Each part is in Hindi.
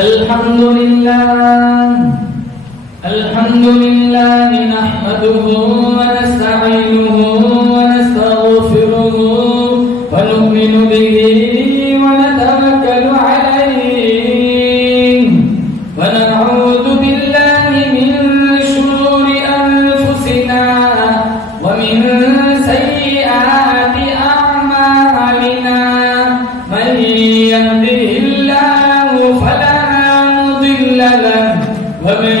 अल्हम्दुलिल्लाह नहमदुहु व नस्तईनुहु व नस्तगफिरुहु व नु'मिनु बिही व नतवक्कलु अलैहि व नऊज़ु बिल्लाहि मिन शुरूरि अनफुसिना व मिन सय्यिआति अअमालिना मन यहदिहिल्लाहु फला मुदिल्ल लहु व मन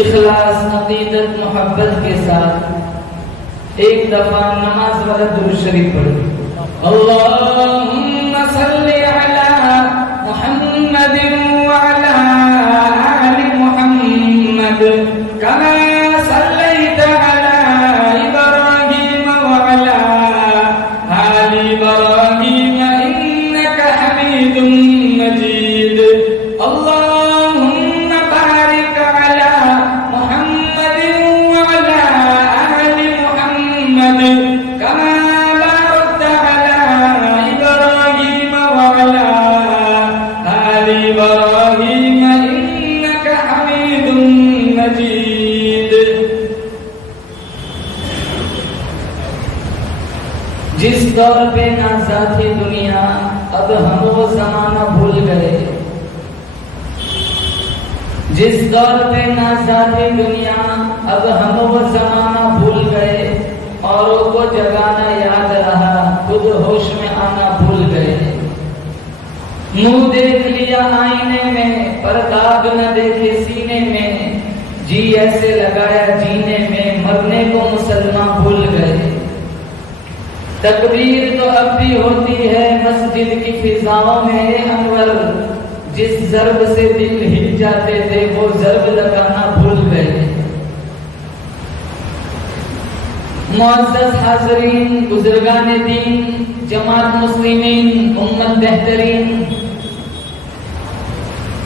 इखलास अकीदत मोहब्बत के साथ एक दफा नमाज वाला दुरूद शरीफ पढ़ो अल्लाहुम्मा सल्ली अला मुहम्मद व अला आलि मुहम्मद कमा सल्लैता अला इब्राहीम व अला आलि इब्राहीम इन्नका हमीदुम मजीद अल्लाहुम्मा बारिक अला मुहम्मद व अला आलि मुहम्मद कमा बारकता अला इब्राहीम व अला आलि इब्राहीम इन्नका हमीदुम मजीद। जिस दौर पे नाज़ा थी दुनिया अब हम वो जमाना भूल गए। जिस दौर पे नाज़ा थी दुनिया अब हम वो जमाना भूल गए। औरों को जगाना याद रहा खुद होश में आना भूल गए। मुंह देख लिया आईने में पर दाग न देखे सीने में। जी ऐसे लगाया जीने में मरने को मुसलमान भूल गए। तकबीर तो अब भी होती है मस्जिद की फिजाओं में अनवर। जिस ज़र्ब से दिल हिल जाते थे वो ज़र्ब लगाना भूल गए। मुअज़्ज़ज़ हाज़रीन बुज़ुर्गाने दीन जमात मुस्लिमीन उम्मत बेहतरीन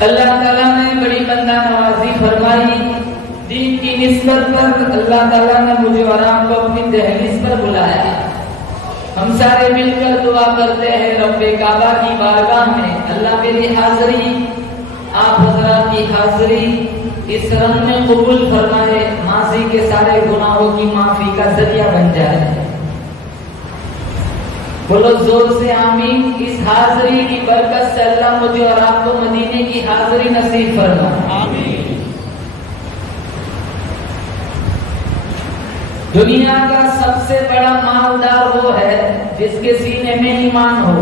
अल्लाह ताला ने बड़ी बंदा नवाजी फरमाई। दीन की निस्बत पर अल्लाह ताला ने मुझे और आपको अपनी दहलीज पर बुलाया। हम सारे मिलकर दुआ करते हैं रब्बे काबा की बारगाह में अल्लाह मेरी हाज़री आप हज़रात की हाज़री इस रंग में कबूल फरमाए, माजी के सारे गुनाहों की माफी का जरिया बन जाए। बोलो जोर से आमीन। इस हाजिरी की बरकत से अल्लाह मुझे और आपको मदीने की हाजिरी नसीब फरमाए। आमीन। दुनिया का सबसे बड़ा मालदार वो है जिसके सीने में ईमान हो।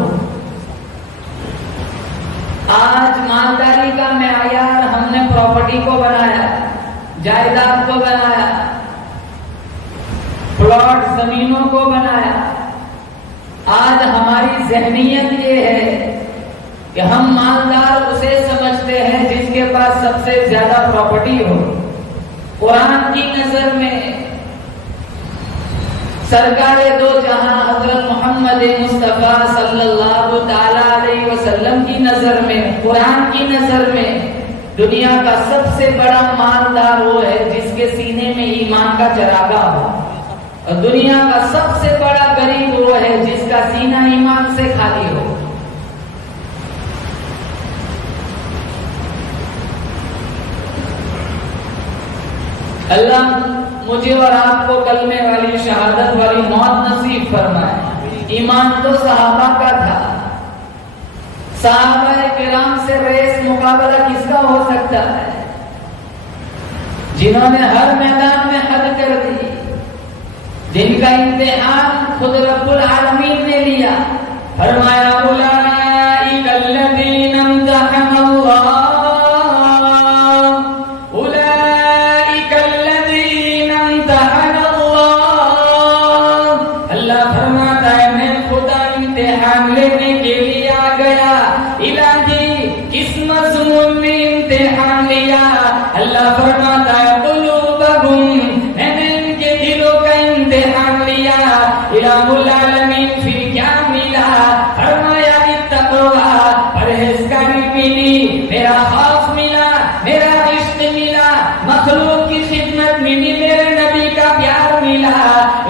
आज मालदारी का मेयार हमने प्रॉपर्टी को बनाया, जायदाद को बनाया, प्लॉट जमीनों को बनाया। आज हमारी जहनीयत ये है कि हम मालदार उसे समझते हैं जिसके पास सबसे ज्यादा प्रॉपर्टी हो। कुरान की नजर में सरकारे दो जहां हजरत मोहम्मद मुस्तफा सल्लल्लाहु ताला अलैहि वसल्लम की नजर में, कुरान की नजर में दुनिया का सबसे बड़ा मालदार वो है जिसके सीने में ईमान का चरागा हो, और दुनिया का सबसे बड़ा गरीब वो है जिसका सीना ईमान से खाली हो। अल्लाह मुझे और आपको कलमे वाली शहादत वाली मौत नसीब फरमाए। ईमान तो सहाबा का था। सहाबा किराम से रेस मुकाबला किसका हो सकता है? जिन्होंने हर मैदान में हद कर दी, जिनका इम्तिहान खुद रब्बुल आलमीन ने लिया। फरमाया उलाइका अल्लज़ीना इम्तहनल्लाह, उलाइका अल्लज़ीना इम्तहनल्लाह। अल्लाह फरमाता है मैं खुदा इम्तिहान लेने के लिए आ गया। इलाही किस मज़मून में इम्तिहान लिया? अल्लाह फरमाता है कुलूबहुम, मैंने इनके दिलों का इम्तिहान लिया। इलाहुल आलमीन फिर क्या मिला? फरमाया तक़वा, परहेज़गारी मिली, मेरा खौफ मिला, मेरा इश्क मिला, मखलूक की खिदमत मिली, मेरे नबी का प्यार मिला।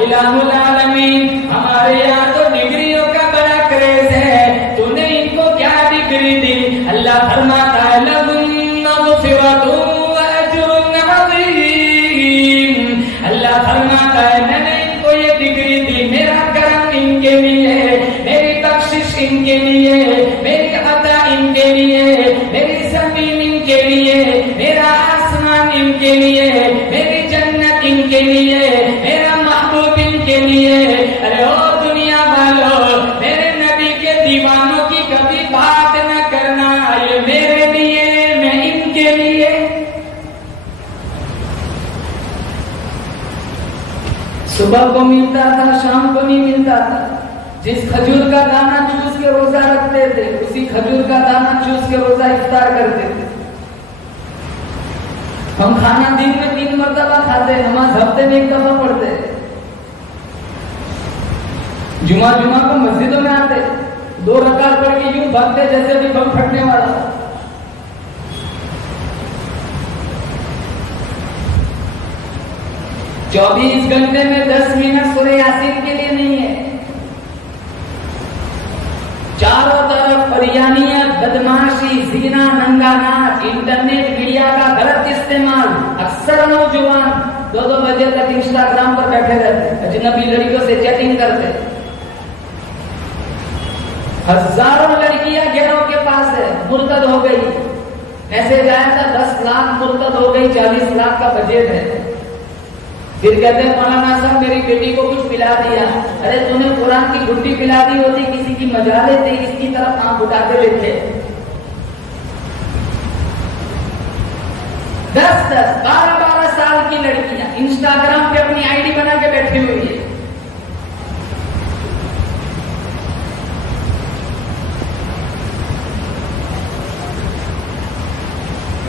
इलाहुल आलमीन हमारे यहाँ तो डिग्रियों का बड़ा क्रेज है, तूने इनको क्या डिग्री दी? अल्लाह फरमाता है लहुम मग़फ़िरतुन व अज्रुन अज़ीम। अल्लाह फरमाता है मैंने इनको ये डिग्री दी, मेरा करम इनके लिए, मेरी बख्शिश इनके लिए, मेरी अता इनके लिए, मेरी जमीन इनके लिए, मेरा आसमान इनके लिए, मेरी जन्नत इनके लिए, मेरा महबूब इनके लिए। अरे ओ दुनिया वालों, मेरे नबी के दीवानों की कभी बात न करना, ये मेरे लिए, मैं इनके लिए। सुबह को मिलता था, शाम को नहीं मिलता था। जिस खजूर का दाना चूस के रोजा रखते थे, उसी खजूर का दाना चूस के रोजा इफ्तार करते थे। हम खाना दिन में 3 मरतबा खाते, नमाज हफ्ते में 1 दफा पढ़ते, जुमा को मस्जिदों में आते, 2 रकात पढ़ के यूं भागते जैसे भी बम फटने वाला। चौबीस घंटे में 10 मिनट सूरह यासीन के लिए नहीं है। चारों तरफ फरियानियत, बदमाशी, जीना, नंगा नाच, इंटरनेट मीडिया का गलत इस्तेमाल। अक्सर नौजवान 2-2 बजे तक इंस्टाग्राम पर बैठे रहते, अजनबी लड़कियों से चैटिंग करते। हजारों लड़कियां घरों के पास है, मुर्तद हो गई। मैसेज आया था 10 लाख मुर्तद हो गई, 40 लाख का बजट है। फिर कहते हैं मौलाना साहब मेरी बेटी को कुछ पिला दिया। अरे तूने कुरान की गुड्डी पिला दी होती, किसी की मजा लेते, इसकी तरफ आंख उठाते लेते। 10-10, 12-12 साल की लड़कियां इंस्टाग्राम पे अपनी आईडी बना के बैठी हुई है।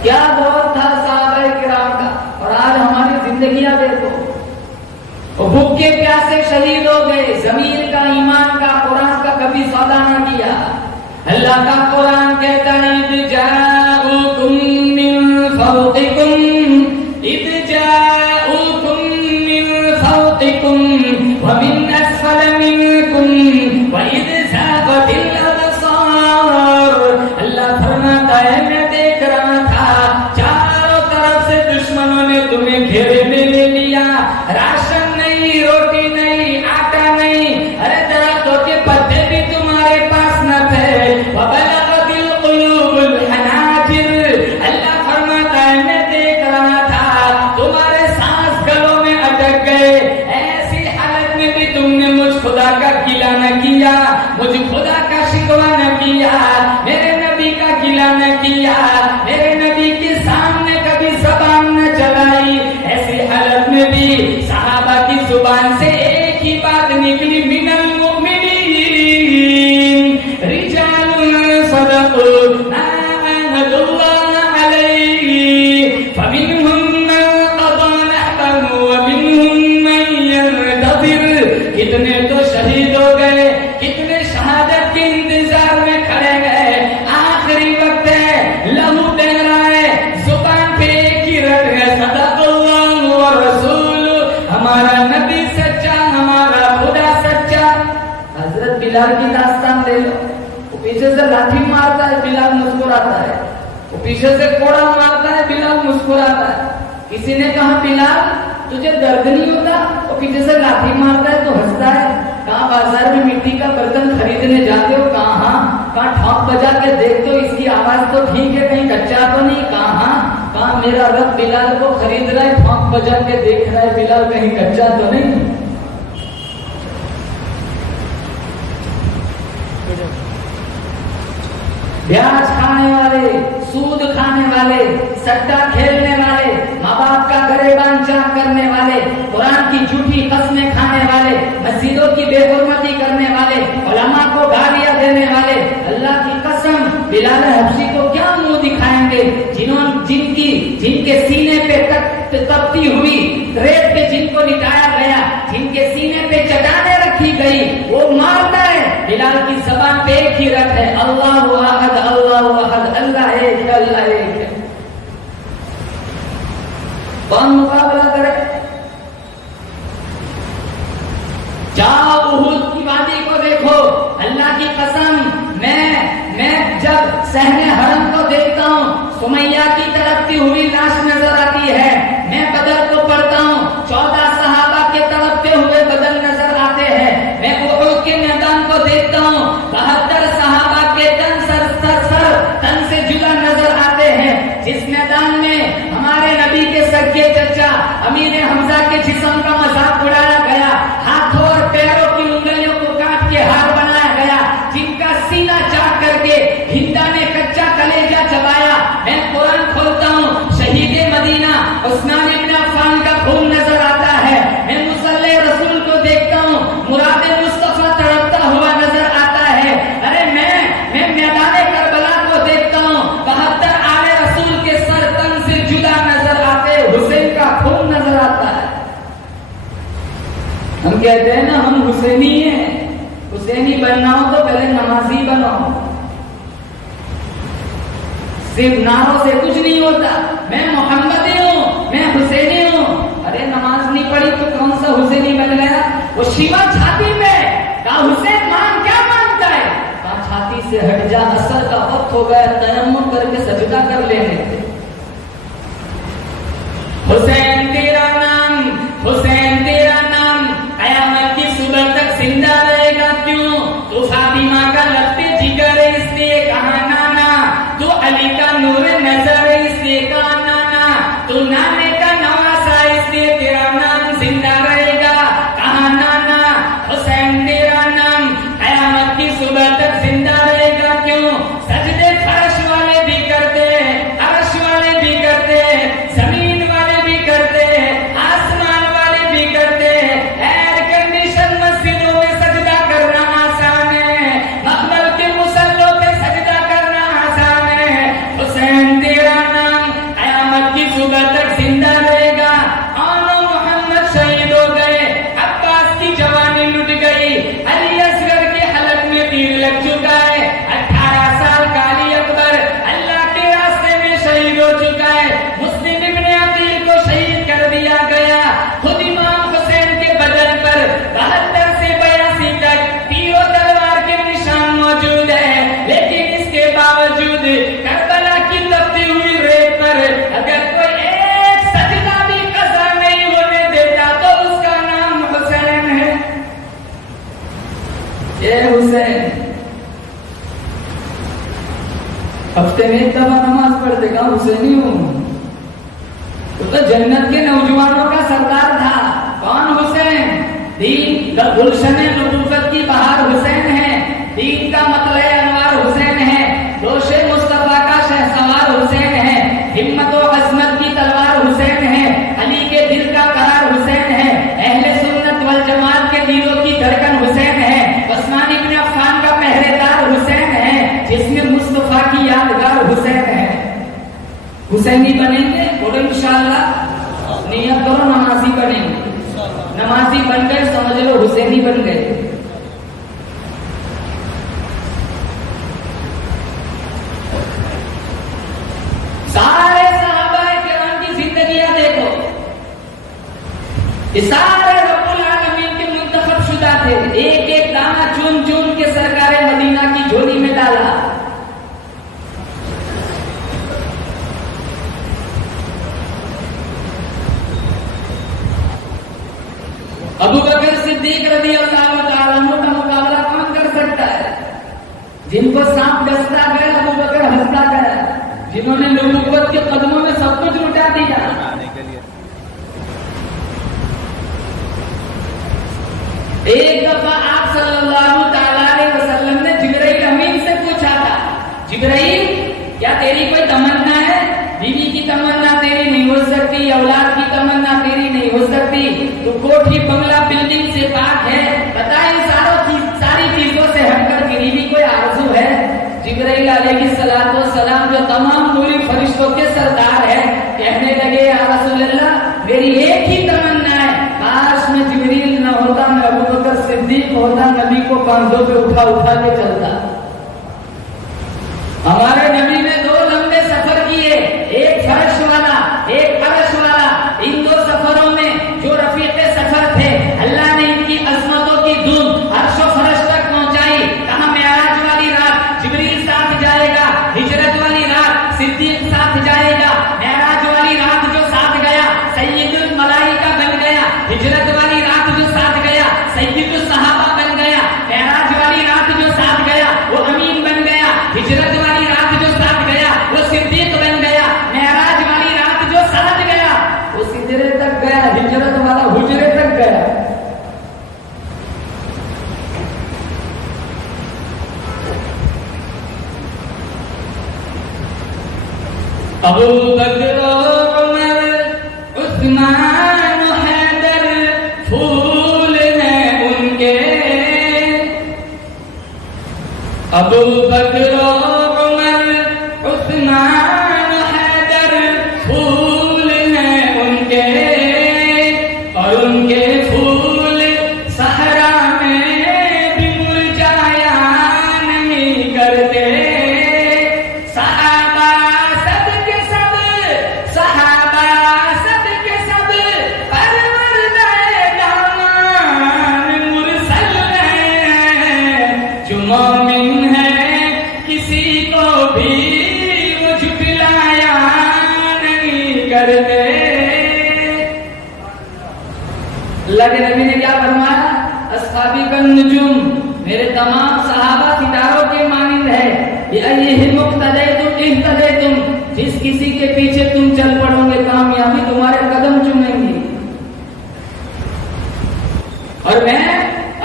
क्या दौर था सहाबाए किराम का, और आज हमारी जिंदगियां देखो। भूखे प्यासे शहीद हो गए, जमीन का, ईमान का, कुरान का कभी सौदा ना किया। अल्लाह का कुरान कहता है इद जाऊकुम मिन फौकिकुम, इद जाऊकुम मिन फौकिकुम व मिन असफल मिनकुम व इद ज़ाग़तिल अबसार। अल्लाह फरमाता है मैं देख रहा था चारों तरफ से किया, मेरे नबी के सामने कभी ज़बान न चलाई। ऐसी हालत में भी सहाबा की जुबान से एक ही बात निकली, मिनल मुमिनीन रिजालुन सदक़ू मा अहदुल्लाह अलैहि फमिनहुम मन क़दा नहबहु व मिनहुम मन यंतज़िर। कितने तो शहीद हो गए, कितने शहादत के इंतजार में खड़े गए, आखिरी वक्त है, लहू बह रहा है, जुबान पे एक ही रट है, सदक़ल्लाहु व रसूलुहु, हमारा नबी सच्चा, हमारा खुदा सच्चा। हजरत बिलाल की दास्तान ले लो, वो पीछे से लाठी मारता है, बिलाल मुस्कुराता है, वो पीछे से कोड़ा मारता है, बिलाल मुस्कुराता है। किसी ने कहा बिलाल तुझे दर्द नहीं होता, वो पीछे से लाठी मारता है तो हंसता है। कहाँ बाजार में मिट्टी का बर्तन खरीदने जाते हो, कहाँ ठोंक बजा के देखते हो, इसकी आवाज तो ठीक है, कहीं कच्चा तो नहीं, कहाँ मेरा रब बिलाल को खरीद रहा है, ठोंक बजा के देख रहा है, बिलाल कहीं कच्चा तो नहीं। ब्याज खाने वाले, सूद खाने वाले, सट्टा खेलने वाले, माँ बाप का गरेबान चाक करने वाले, कुरान की झूठी कस्में खाने वाले, मस्जिदों की बेहुरमती करने वाले, उलमा को गालियां देने वाले, अल्लाह की कसम बिलाल हबशी को क्या मुंह दिखाएंगे, जिनके सीने पे तपती हुई रेत पे जिनको लिटाया गया, जिनके सीने पे चट्टानें रखी गई, वो मारता है। बिलाल की जबान पे एक ही रट है, अल्लाहु अहद, अल्लाहु अहद, अल्लाह एक, अल्लाह एक। कौन मुकाबला करे? जाओ उहुद की वादी को देखो, अल्लाह की कसम मैं जब सहने हरम को देखता हूँ, सुमैया की तड़पती हुई लाश नजर आती है। मैं बदर को पढ़ता हूँ, 14 सहाबा के तड़पते हुए बदन नजर आते हैं। मैं उहुद के मैदान को देखता हूँ, 72 सहाबा के तन से जुदा नजर आते हैं। जिस मैदान में हमारे नबी के सगे चचा अमीर हमजा के जिस्म का मजाक उड़ाया गया, हाथों और पैरों की उंगलियों को काट के हार बनाया गया, जिनका सीना चाट करके हिंदा ने कच्चा कलेजा चबाया। मैं कुरान खोलता हूँ, शहीद मदीना उस्मान इब्न अफ़्फ़ान का खून नजर आता है। मैं मुसल्ले रसूल को देखता हूँ, मुराद मुस्तफा तड़पता हुआ नजर आता है। अरे मैं मैदान करबला को देखता हूँ, 72 आले रसूल के सर तन से जुदा नजर आते, हुसैन का खून नजर आता है। हम कहते हैं ना हम हुसैनी हैं, हुसैनी बनना हो तो पहले नमाजी बनो। सिर्फ नारों से कुछ नहीं होता, मैं मोहम्मदी हूँ, मैं हुसैनी हूँ। अरे नमाज नहीं पढ़ी तो कौन सा हुसैनी बन गया? वो शिवा छाती में कहा हुसैन मान क्या मानता है, कहा छाती से हट जा, असर का वक्त हो गया, तयम्मुम करके सजदा कर लेने। हुसैन तेरा नाम, हुसैन तेरा नाम कयामत की सुबह तक जिंदा रहेगा। क्यों? तू फातिमा का लफ्ते जिगर है इसलिए कहा नाना, तू अली का नूर नजर है इसलिए कहा नाना, तू नाने का नवासा इसलिए तेरा नाम जिंदा रहेगा, कहा नाना। हुसैन तेरा नाम कयामत की सुबह तक जिंदा रहेगा। क्यों? सजदे फर्श वाले भी करते, अर्श वाले भी करते, जमीन वाले भी करते, आसमान वाले भी करते। एयर कंडीशन मस्जिदों में सजदा करना आसान है, मखमल के मुसल्लों पे सजदा करना आसान है। हुसैन तेरा नाम कयामत की सुबह तक जिंदा रहेगा। आनो मोहम्मद शहीद हो गए, अब्बास की जवानी लुट गई, अली असगर के हलक में तीर लग चुका है, 18 साल का अली अकबर अल्लाह के रास्ते में शहीद हो चुका है। मुस्लिम इब्न अकील को शहीद कर दिया गया। खुद इमाम हुसैन के बदन पर 72 से 82 तक तीरों तलवार के निशान मौजूद है, लेकिन इसके बावजूद करबला की तपती हुई रेत पर अगर कोई एक सजदा भी कज़ा नहीं होने देता तो उसका नाम हुसैन है। ये हुसैन हफ्ते में एक दफा नमाज पढ़ देगा, हुसैनी हूँ। तो जन्नत के नौजवानों का सरदार था। कौन? हुसैन। दीन का गुलशन नबूवत की बहार हुसैन है, दीन का मतलब अनवार हुसैन है, दोषे मुस्तफा का शहसवार हुसैनी बनेंगे? बोलो इंशाअल्लाह। नियत करो नमाजी बनेंगे। नमाजी बन गए समझ लो हुसैनी बन गए। सारे सहाबाए किराम की जिंदगियां देखो, ये सारे रब्बुल आलमीन के मुंतखब शुदा थे। एक एक दाना चुन चुन के सरकारे मदीना की झोली में डाला। अबू बकर सिद्दीक रज़ी अल्लाह तआला अन्हु का मुकाबला कौन कर सकता है? जिनको सांप डसता गया अबू बकर हंसता गया, जिन्होंने नबुव्वत के कदमों में सब कुछ लुटा दिया। एक दफा आप सल्लल्लाहु अलैहि वसल्लम ने जिब्राइल अमीन से पूछा था, जिब्राइल क्या तेरी कोई तमन्ना है? बीवी की तमन्ना तेरी नहीं हो सकती, औलाद की तमन्ना तेरी नहीं हो सकती, तो कोठी बंगला बिल्डिंग से पाक है, बता इन सारी चीजों से हटकर तेरी भी कोई आरज़ू है? जिब्राइल अलैहिस्सलातु वस्सलाम जो तमाम नूरी फरिश्तों के सरदार है, कहने लगे या रसूलल्लाह मेरी एक ही तमन्ना है, काश मैं जिब्रील न होता, मैं अबू बकर सिद्दीक होता, नबी को कंधों पे उठा उठा के चलता। हमारे नबी ने 2 लंबे सफर किए, एक फर्श वाला एक फर्श वाला। इन 2 सफरों में जो रफीके सफर थे, अल्लाह ने इनकी अजमतों की धूम अर्श व फर्श तक पहुंचाई। कहा मेराज वाली रात जिब्रील साथ जाएगा, हिजरत वाली रात सिद्दीक साथ जाएगा, मेराज वाली रात जो साथ गया सैयदुल मलाइका बन गया, हिजरत वाली रात जो साथ गया सैयदुल सहाबा बन गया, मेराज वाली रात जो साथ गया वो अमीन बन गया, हिजरत वाली रात जो साथ गया वो सिद्दीक बन गया, मेराज वाली रात जो साथ गया वो सिदरे तक गया, हिजरत वाला हुजरे तक गया। अबू बकर उमर उस्मान हैदर फूल हैं उनके। अबू बकर उमर उस्मान हैदर फूल हैं उनके, और उनके फूल सहरा में भी मुरझाया नहीं करते। सहाबा सब के सब परवरदाए दामान मुरसल हैं, जो मोमिन है किसी को भी वो झुठलाया नहीं करते। अल्लाह के नबी ने क्या फरमाया? अस्हाबी कन नुजुम, मेरे तमाम सहाबा सितारों के मानिंद है। तुम जिस किसी के पीछे तुम चल पड़ोगे कामयाबी तुम्हारे कदम चूमेंगी। और मैं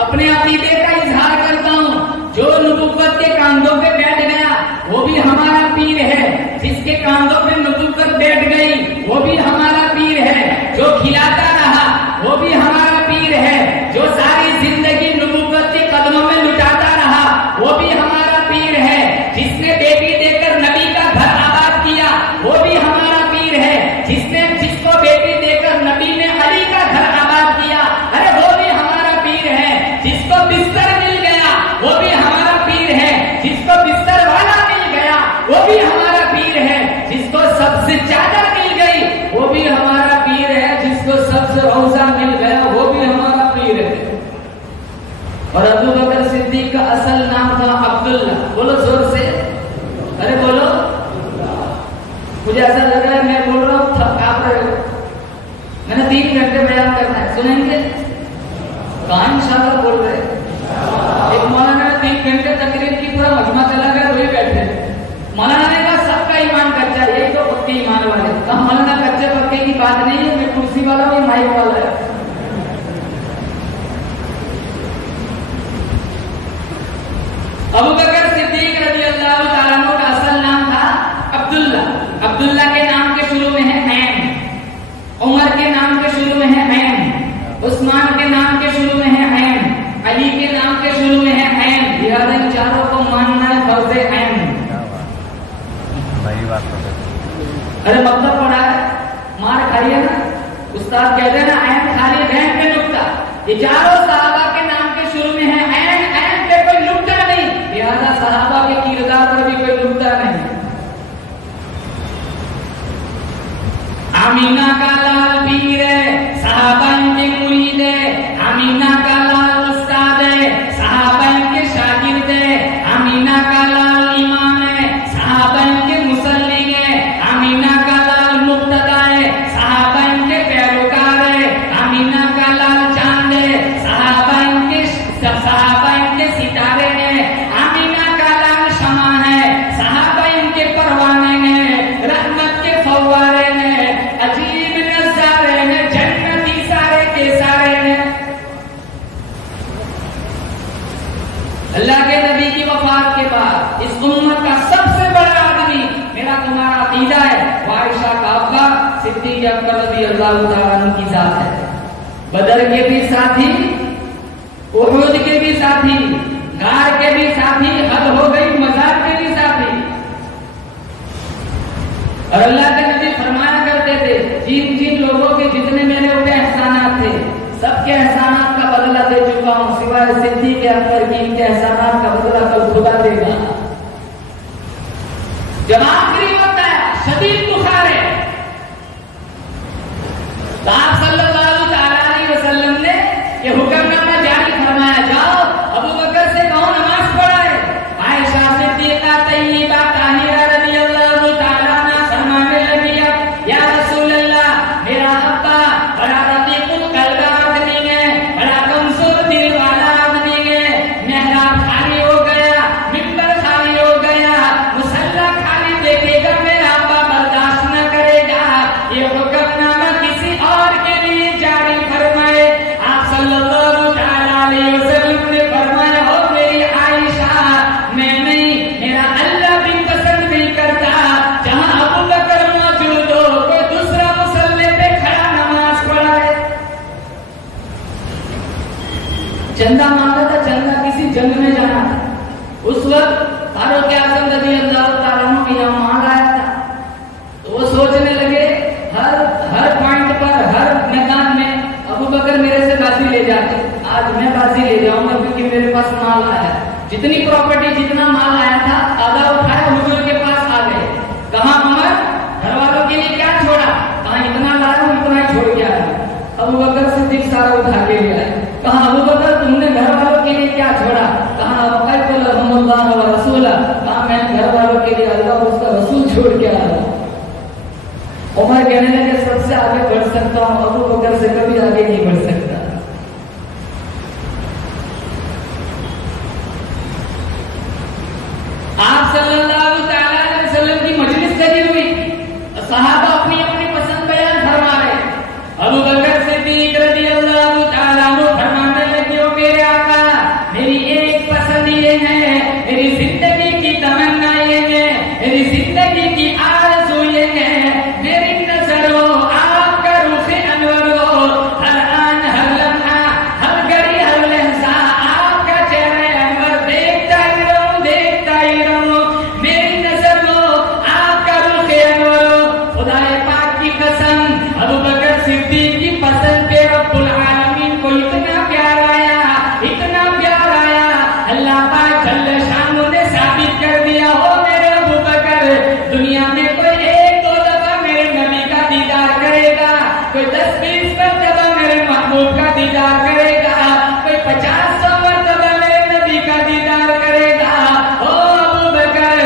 अपने अकीदे का इजहार करता हूँ, जो नबुव्वत के कांधों पे बैठ गया वो भी हमारा पीर है, जिसके कांधों पे नबुव्वत बैठ गई वो भी हमारा पीर है, जो खिलाता रहा वो भी हमारा पीर है, जो सारी जिंदगी नबुव्वत के कदमों में लुटाता रहा वो भी हमारा पीर है, जिसने बेटी देकर नबी का घर आबाद किया वो भी हमारा पीर है, जिसको बेटी देकर नबी ने अली का घर आबाद किया, अरे वो भी हमारा पीर है, जिसको बिस्तर मिल गया वो भी हमारा पीर है, जिसको बिस्तर वाला मिल गया वो भी हमारा पीर है, जिसको सबसे ज्यादा मिल गई वो भी हमारा पीर है, जिसको सबसे रौजा मिल गया वो भी हमारा पीर है। और अबू बकर सिद्दीक का असल नाम था अब्दुल्ला। बोलो जोर से, अरे बोलो। मुझे ऐसा लग रहा है मैं बोल रहा हूँ आप रहे हो। मैंने 3 घंटे बयान करना है, सुनेंगे? कहाँ इंशाअल्लाह बोल रहे। एक मौलाना ने 3 घंटे तकरीर की, पूरा मजमा चला गया, वही बैठे। मौलाना ने कहा सबका ईमान कच्चा, यही तो पक्के ईमान वाले। कहा मौलाना कच्चे पक्के की बात नहीं है, मैं कुर्सी वाला हूँ, माइक वाला है। अबू बकर सिद्दीक रज़ी अल्लाह तआला अन्हु का असल नाम था अब्दुल्ला। अब्दुल्ला के नाम के शुरू में है ऐन, उमर के नाम के शुरू में है ऐन, उस्मान के नाम के शुरू में है ऐन, अली के नाम के शुरू में है ऐन। लिहाजा इन चारों को मानना है फर्ज़ ऐन। अरे मतलब पढ़ा है, मार खाई है ना, उस्ताद कहते हैं ना ऐन खाली बैंक में नुकता। ये चारों सहाबा के नाम के शुरू में है ऐन, ऐन पे कोई नुकता नहीं, लिहाजा सहाबा के किरदार पर भी कोई नुकता नहीं। अमीना का लाल पीर है, सहाबा के मुरीद है। अमीना का लाल उस्ताद है, सहाबा के शागिर्द है। अमीना का लाल इमाम है, सहाबा के मुसल्ली है। अमीना का लाल मुक्तदा है, सहाबा के पैरोकार है। अमीना का लाल चांद है, सहाबा के सितारे हैं। अमीना का लाल शमा है, सहाबा के परवाने हैं। रहमत के फव्वारे हैं, अजीब नजारे हैं, जन्नती सारे के सारे हैं। अल्लाह के नबी की वफात के बाद इस उम्मत का सबसे बड़ा आदमी मेरा तुम्हारा अकीदा है, आयशा का अब्बा सिद्दीक अकबर रज़ियल्लाहु तआला अन्हु की जात है। बदर के भी साथी, उहुद के भी साथी, गार के भी साथी, हद हो गई मजार के भी साथी। और अल्लाह के नबी फरमाया करते थे, जिन जिन लोगों के जितने मेरे ऊपर एहसानात थे सबके एहसानात का बदला दे चुका हूं, सिवाय सिद्दीक अकबर की, इनके एहसानात का बदला कल खुदा देगा। जब आखिरी वक्त आया, शदीद बुखार है, तो आप सल्लल्लाहु अलैहि वसल्लम ने ये हुक्मनामा जारी फरमाया, जाओ अबू बकर से कहो नमाज पढ़ाए। आयशा सिद्दीका तय्यबा ताहिरा रज़ियल्लाहु तआला अन्हा फरमाने लगी, या रसूल अल्लाह, मेरा अब्बा बड़ा रकीकुल कल्ब आदमी है, बड़ा कमजोर दिल वाला आदमी है। मेहराब खाली हो गया, मिंबर खाली हो गया, मुसल्ला खाली देखेगा, मेरा अब्बा बर्दाश्त न करेगा। ये हुक्मनामा किसी और के लिए जारी फरमाए। आप सल्लल्लाहु अलैहि वसल्लम ने फरमाया, हो मेरी आयशा, मैं नहीं, मेरा अल्लाह भी पसंद नहीं करता जहां अबू बकर मौजूद हो कोई दूसरा मुसल्ले पे खड़ा नमाज पढ़ाए। चंदा मांगा था, चंदा किसी जंग में जाना था। उस वक्त फारूक आज़म रज़ियल्लाहु तआला अन्हु भी यहाँ मांग आया था, तो वो सोचने लगे हर पॉइंट पर, हर मैदान में अबू बकर मेरे से बाजी ले जाते, आज मैं बाजी ले जाऊंगा क्योंकि मेरे पास माल आया। जितनी प्रॉपर्टी, जितना माल आया था आधा उठाया, हुजूर के पास आ गए। कहा उमर, घर वालों के लिए क्या छोड़ा? कहा इतना लाया हूं, इतना ही छोड़ के आया। अबू बकर सिद्दीक सारा उठा के ले आए। कहा अबू बकर, तुमने घर वालों के लिए क्या छोड़ा? कहा वक़ल्लहुमुल्लाह व रसूला, कहा मैं घर वालों के लिए अल्लाह और उसका रसूल छोड़ के आया हूं। उमर कहने लगे, सबसे आगे बढ़ सकता हूं, अबू बकर से कभी आगे नहीं बढ़ सकता। आप सल्लल्लाहु अलैहि वसल्लम की मजलिस लगी हुई, सहाबा अपनी अपनी पसंद बयान फरमा रहे। अबू बकर सिद्दीक रज़ियल्लाहु तआला अन्हु फरमाने लगे, ओ मेरे आका, मेरी एक पसंद ये है, मेरी जिंदगी की तमन्ना ये है, मेरी जिंदगी की आरज़ू ये है, मेरी नजर हो आपका रुख अनवर हो, हर आन हर लम्हा, हर घड़ी हर लहजा आपका चेहरा अनवर देखता ही रहूं, देखता ही रहूं। मेरी नजर हो आपका रुख अनवर हो। खुदाए पाक की कसम, अबू बकर सिद्दीक की पसंद पे रब्बुल आलमीन को इतना प्यार आया, इतना प्यार आया, अल्लाह पाक जल्ल शानु ने साबित कर दिया, हो मेरे अबू बकर, दुनिया में कोई एक दो दफा मेरे नबी का दीदार करेगा, कोई 10-20 मरतबा मेरे महबूब का दीदार करेगा, कोई 50-100 मरतबा मेरे नबी का दीदार करेगा। ओ अबू बकर,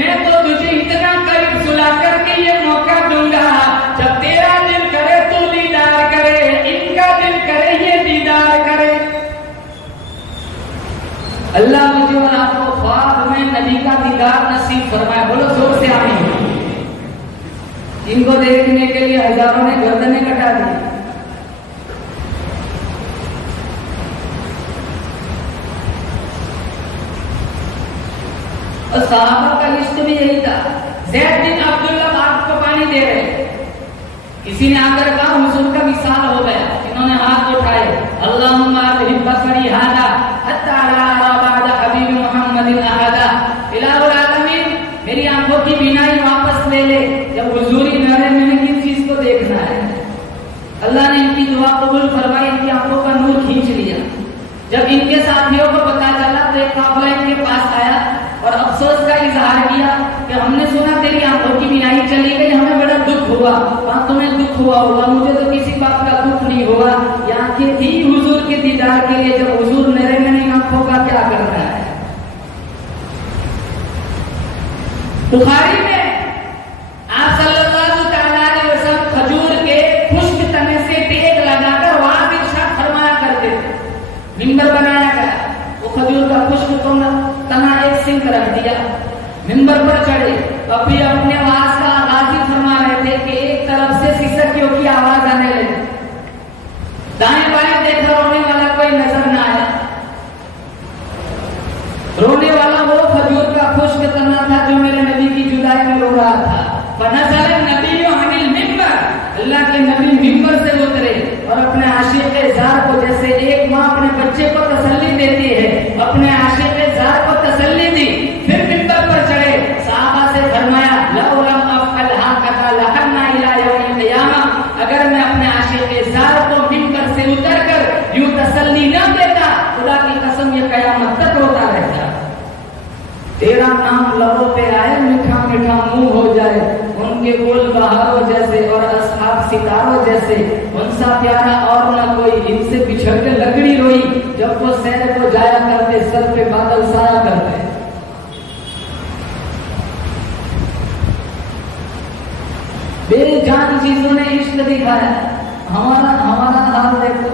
मैं तो तुझे इतना करीब सुला करके ये मौका दूंगा, जब तेरा दिल करे तू दीदार करे, इनका दिल करे ये दीदार करे। अल्लाह मुझे और आपको ख्वाब में नबी का दीदार नसीब फरमाए। बोलो जोर से आमीन। इनको देखने के लिए हजारों ने गर्दनें कटा दी। और सहाबा का लिस्ट भी यही था। ज़ैद बिन अब्दुल्ला बाप को पानी दे रहे, किसी ने आकर कहा हुजूर का विसाल हो गया। इन्होंने हाथ उठाए, अल्लाहुम्मा अज़हिब बसरी हादा हत्ता ला अरा बअद हबीब मुहम्मदिन अहदा। इलाहुल आलमीन, मेरी आंखों की बीनाई वापस ले ले। जब हुआ, वहाँ तुम्हें दुख हुआ होगा, मुझे तो किसी बात का दुख नहीं हुआ। ये आंखें थी हुजूर के दीदार के लिए, जब हुजूर मेरे नहीं आंखों का क्या करना है। बुखारी में आप सल्लल्लाहु अलैहि वसल्लम खजूर के खुश्क तने से टेक लगाकर वाज इरशाद फरमाया करते थे। मिंबर बनाया गया, वो खजूर का खुश्क तना एक सिंक रख दिया, मिंबर पर चढ़े, अभी अपने आवाज का आगाज ही फरमा रहे थे कि एक तरफ से सिसकियों की आवाज आने लगी। दाएं बाएं देखा, रोने वाला कोई नजर ना आया। रोने वाला वो खजूर का खुश्क तना था जो मेरे नबी की जुदाई में रो रहा था। फनज़ल नबी अनिल मिंबर, अल्लाह के नबी मिंबर से उतरे और अपने आशिक़े ज़ार को, जैसे एक माँ अपने बच्चे को तसल्ली देती है, अपने आशिक़े ज़ार को तसल्ली दी, फिर मिंबर पर चढ़े, सहाबा से फरमाया लौ लम अफ़अल हाकज़ा लहन्ना इला यौमिल क़ियामा, अगर मैं अपने आशिक़े ज़ार को मिंबर से उतरकर यूं तसल्ली न देता, खुदा की कसम ये क़यामत तक रोता रहता। तेरा नाम लबों पे आए, मीठा मीठा मुंह हो जाए, उनके गुल बहारों जैसे और असहाब सितारों जैसे, उनसा प्यारा और न कोई, इनसे बिछड़ के लकड़ी रोई, जब वो सैर को जाया करते, सर पे बादल साया करते। बेजान चीजों ने इश्क दिखाया। हमारा हाल देखो,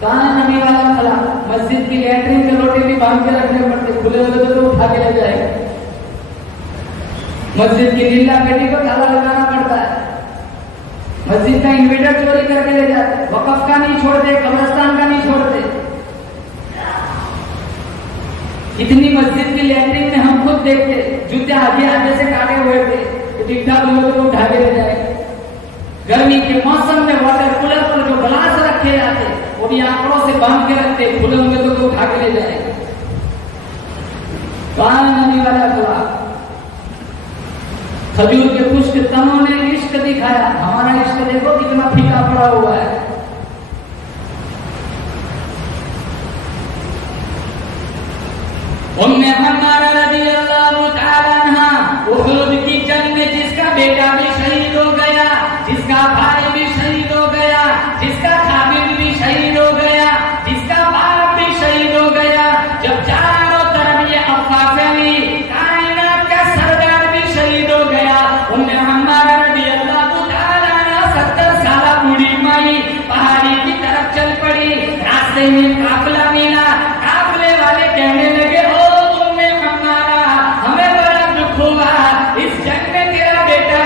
कहाँ नबी वाला खला, मस्जिद की लैट्रिन के लोटे भी बांध के रखने पड़ते, खुले हुए तो उठा के ले जाए। मस्जिद की लीला पेटी को ताला लगाना पड़ता है, मस्जिद का इन्वर्टर चोरी करके ले जाते, वक़फ़ का नहीं छोड़ते, कब्रिस्तान का नहीं छोड़ते। इतनी मस्जिद की लैट्रिन में हम खुद देखते, जूते आधे से काटे हुए थे, ठीक ठाक हुए तो उठा के ले जाए। गर्मी के मौसम में वाटर कूलर पर जो गिलास रखे जाते, वो भी आंकड़ों से बांध के रखते, खुले होंगे तो उठा के ले जाए। नबी वाला दुआ, खजूर के खुश्क तनों ने इश्क दिखाया। हमारा इश्क देखो कितना फीका पड़ा हुआ है। उम्मे अम्मारा रज़ियल्लाहु तआला अन्हा, उहुद की जंग में जिसका बेटा भी शहीद हो गया, जिसका भाई भी शहीद हो गया, जिसका खामिद भी शहीद हो गया, जिसका बाप भी शहीद हो गया, जब चारों तरफ ये अफवाह फैली, कायनात का सरदार भी शहीद हो गया। उम्मे अम्मारा रज़ियल्लाहु तआला अन्हा 70 साल बूढ़ी माई पहाड़ी की तरफ चल पड़ी। रास्ते में काफिला मिला, काफिले वाले कहने लगे,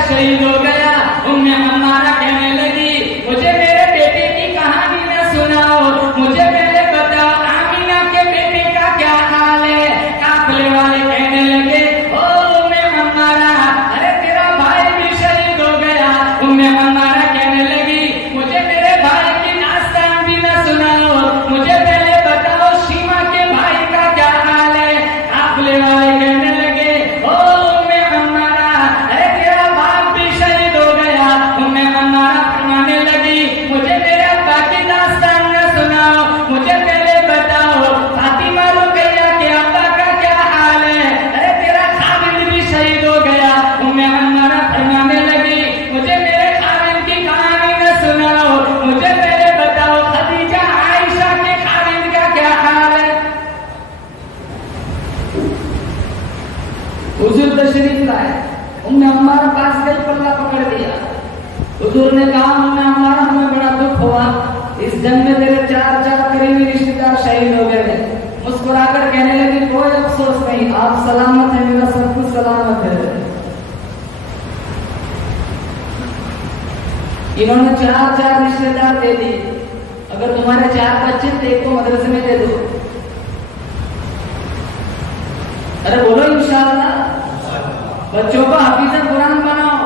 शहीद हो गया। उम्मे अम्मारा कहने लगी, मुझे मेरे बेटे की कहानी न सुनाओ, मुझे पहले बताओ आमीना के बेटे का क्या हाल है। काफिले वाले कहने लगे, ओ उम्मे अम्मारा, अरे तेरा भाई भी शहीद हो गया। उम्मे अम्मारा कहने लगी, मुझे मेरे भाई की दास्तान भी न सुनाओ, मुझे पहले बताओ शीमा के भाई का क्या हाल है। काफिले वाले कहने लगे, ओ उम्मे अम्मारा, अरे तेरा बाप भी शहीद हो गया। उम्मे अम्मारा फरमाने लगी, मुझे मेरे अब्बा की दास्तान न सुनाओ, मुझे पहले बताओ फातिमा रुकैया के अब्बा का क्या हाल है। अरे तेरा खामिद भी शहीद हो गया। उम्मे अम्मारा फरमाने लगी, मुझे मेरे खामिद की कहानी न सुनाओ, मुझे पहले बताओ खदीजा आयशा के खामिद का क्या हाल है। हुजूर तशरीफ लाए, उम्मे अम्मारा पास गई, पल्ला पकड़ दिया। हुजूर ने कहा, उम्मे अम्मारा, हमें बड़ा दुख हुआ, इस जंग में तेरे चार करीबी रिश्तेदार शहीद हो गए। मुस्कुराकर कहने लगी, कोई अफसोस नहीं, आप सलामत हैं, मेरा सब कुछ सलामत है। इन्होंने चार रिश्तेदार दे दिए। अगर तुम्हारे 4 बच्चे तो एक को मदरसे में दे दो। अरे बोलो इंशाअल्लाह। बच्चों को हाफिज़ कुरान बनाओ,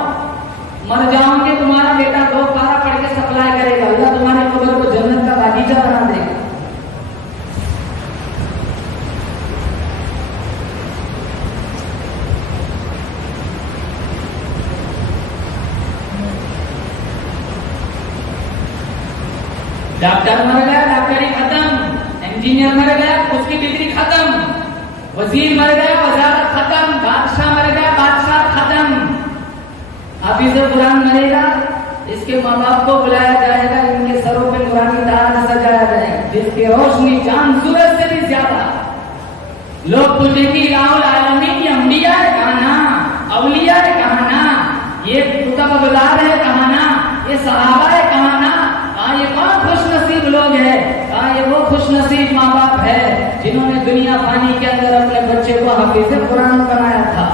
मर जाओगे तुम्हारा बेटा 2 पारा पढ़ के सप्लाई करेगा, अल्लाह तुम्हारे कब्र को जन्नत का बागीचा बना देगा। डॉक्टर मर गया, डॉक्टरी खत्म, इंजीनियर मर गया, उसकी डिग्री खत्म, वजीर मर गया, वजारत खत्म, बादशाह मर गया, बादशाह खत्म। हाफिज कुरान मरेगा, इसके माँ बाप को बुलाया जाएगा, इनके सरों पे नूरानी ताज सजाया जाएगा, जिसकी रोशनी चांद सूरज से भी ज्यादा। लोग पूछेंगे इलाहुल आलमीन ये अंबिया है कहाना, अवलिया है कहाना, ये कुतुब अबदार है कहाना, ये सहाबा है कहाना, ये कौन खुश नसीब लोग हैं? ये वो खुश नसीब माँ बाप है जिन्होंने दुनिया पानी के अंदर अपने बच्चे को हाफिज कुरान बनाया था।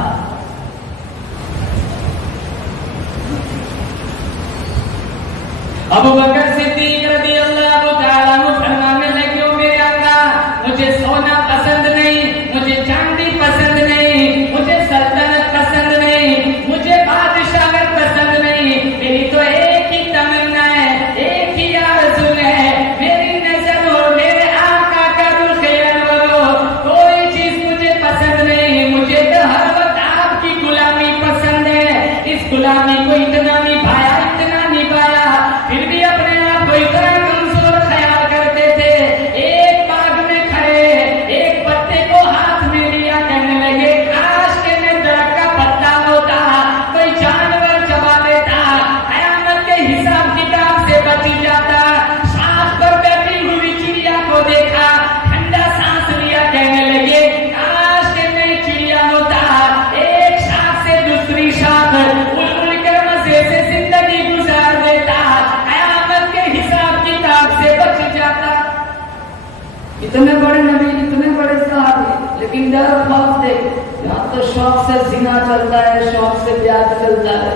अबू बकर सिद्दीक रज़ियल्लाहु ताला अन्हु फरमाने लगे, ओ मेरे आका, मुझे सोना पसंद नहीं, मुझे चांदी पसंद नहीं, मुझे सल्तनत पसंद नहीं, मुझे बादशाहत पसंद नहीं, मेरी तो एक ही तमन्ना है, एक ही आरज़ू है, मेरी नजर हो मेरे आका का रुख करो, कोई चीज मुझे पसंद नहीं, मुझे तो हर वक्त आपकी गुलामी पसंद है। इस गुलामी को इतना निभाया, इतना निभाया, फिर भी अपने आप को इतना कमजोर ख्याल करते थे। एक बाग में खड़े एक पत्ते को हाथ में लिया, कहने लगे काश के मैं दरख्त का पत्ता होता, कोई जानवर चबा लेता, कयामत के हिसाब किताब से बच जाता। सांस पर बैठी हुई चिड़िया को देखा, ठंडा सांस लिया, कहने लगे काश के मैं चिड़िया होता, एक शाख से दूसरी शाख उड़ उड़ कर मजे से जिंदगी गुजार देता, से बच जाता। इतने बड़े नबी, इतने बड़े साहब, लेकिन डर खौफ देख, यहाँ तो शौक से जिना चलता है, शौक से प्यार चलता है।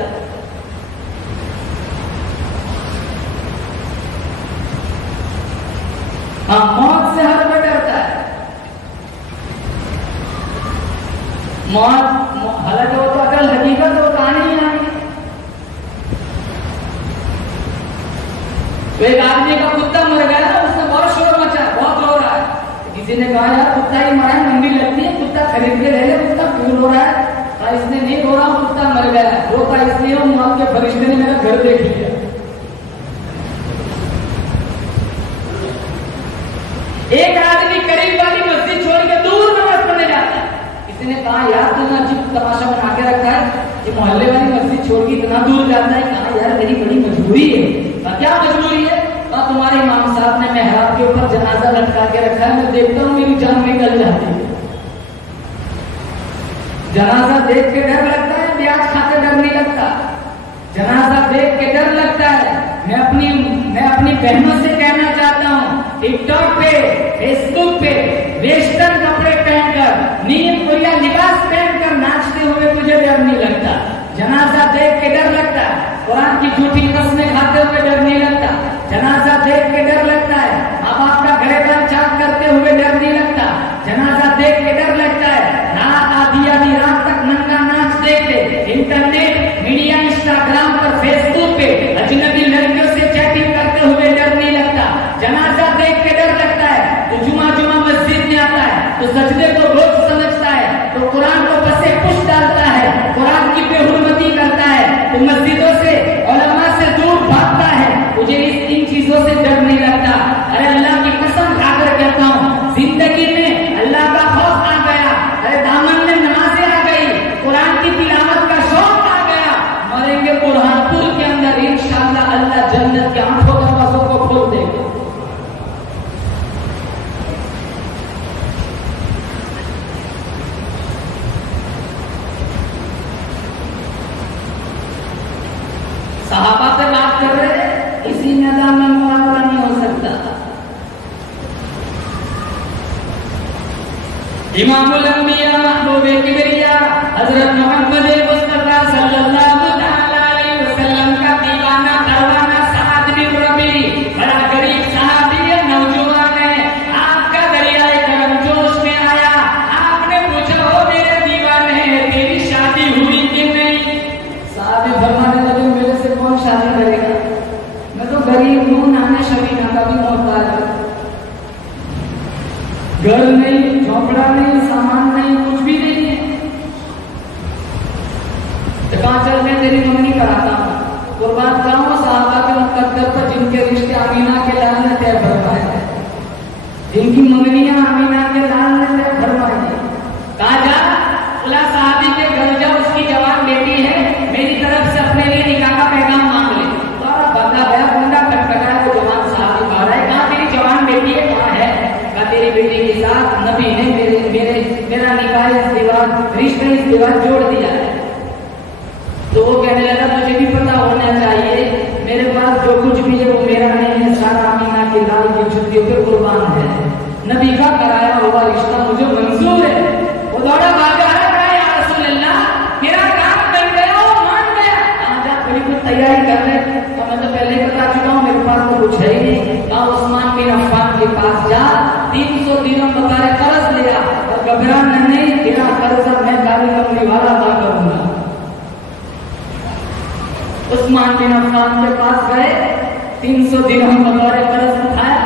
हाँ, मौत से हर कोई डरता है। मौत हालांकि वो तो अकल हकीकत वो कहानी है। तो एक आदमी का कुत्ता मर गया ना, उसने बहुत शोर मचा, बहुत रो रहा है। किसी ने कहा यार कुत्ता ही मरा है, मंडी लगती है, कुत्ता खरीद के ले ले, कुत्ता क्यों रो रहा है? कहा इसने नहीं रो रहा, कुत्ता मर गया है, रोता इसलिए मौत के फरिश्ते ने मेरा घर देख लिया। एक आदमी करीब वाली मस्जिद छोड़ के दूर नमाज पढ़ने जाता है। किसी ने कहा यार तूने अजीब तमाशा बना के रखा है कि मोहल्ले वाली मस्जिद छोड़ के इतना दूर जाता है। कहा यार मेरी बड़ी मजबूरी है। क्या मजबूरी है? तुम्हारे इमाम साहब ने मेहराब के ऊपर जनाजा लटका के रखा है, मैं देखता हूँ मेरी जान निकल जाती है। जनाजा देख के डर लगता है, ब्याज खाते डर नहीं लगता। जनाजा देख के डर लगता है। मैं अपनी बहनों से कहना चाहता हूँ, टिकटॉक पे, फेसबुक पे वेस्टर्न कपड़े पहनकर, नीम कोरिया लिबास पहनकर नाचते हुए मुझे डर नहीं लगता। जनाजा देख के डर लगता है। कुरान की झूठी कसमें खाते हुए डर नहीं लगता। जनाजा देख के डर लगता है। माँ बाप का गलेबान चाक करते हुए डर नहीं लगता। जनाजा देख के डर लगता है। रात आधी रात तक नंगा नाच देखते, इंटरनेट मीडिया इंस्टाग्राम पर फेसबुक पे अजनबी लड़कियों से चैटिंग करते हुए डर नहीं लगता। जनाजा देख के डर लगता है। तो जुमा मस्जिद में आता है तो सजदे को बोझ समझता है, तो कुरान को बसे पुश डालता है, कुरान की बेहुरमती करता है, तो मस्जिदों से उलमा से दूर भागता है। मुझे इन चीजों से डर नहीं लगता। अरे अल्लाह की कसम खाकर कहता हूँ, जिंदगी में अल्लाह का खौफ आ गया, अरे दामन में नमाजें आ गई, कुरान की तिलावत का शौक आ गया, मरेंगे बुरहानपुर के अंदर इंशाअल्लाह अल्लाह जन्नत के आठों दरवाजों को खोल देगा। सहाबा से बात कर रहे हैं, इसी मैदान में मुकाबला नहीं हो सकता। इमामुल अंबिया महबूबे किबरिया हजरत मोहम्मद मुस्तफा सल्लल्लाहु अलैहि वसल्लम का दीवाना परवाना साद बिन रबी, बड़ा गरीब सहाबी है, नौजवान है। आपका दरियाए करम जोश में आया, आपने पूछा हो मेरे दीवाने तेरी शादी हुई कि नहीं? साहबी फरमाने लगे मेरे से कौन शादी करेगा, मैं तो गरीब हूँ, नाना शबीना का भी मोहताज हूँ, घर नहीं, झोपड़ा नहीं, सामान नहीं, कुछ भी नहीं है। तो कहाँ चल मैं तेरी मंगनी कराता हूँ। कुर्बान कराऊँ साहबा के मुकद्दर पर जिनके रिश्ते अमीना के लाल ने तय फरमाए हैं, जिनकी मंगनियां अमीना के लाल ने तय फरमाई है। कहा जा साहबी के घर जा, उसकी जवान बेटी है, मेरी तरफ से अपने इसके बाद जोड़ दिया है। तो वो कहने लगा मुझे भी पता होना चाहिए, मेरे पास जो कुछ भी है वो मेरा नहीं है, सारा अमीना के लाल की जुतियों पे कुर्बान है। नबी का कराया हुआ रिश्ता मुझे मंजूर है। वो दौड़ा भागा या रसूल अल्लाह, मेरा काम बन गया, वो मान गया। जा बड़ी कुछ तैयारी कर ले, और मैं तो पहले बता चुका हूँ मेरे पास तो कुछ है ही नहीं। उस्मान बिन अफ़्फ़ान के पास जा, 300 दिरहम बकाया कर्ज लिया और घबराना नहीं, तेरा कर्ज मैं काली कमली वाला अदा करूंगा। उस्मान बिन अफ़्फ़ान के पास गए, 300 दिरहम बकाया कर्ज उठाया,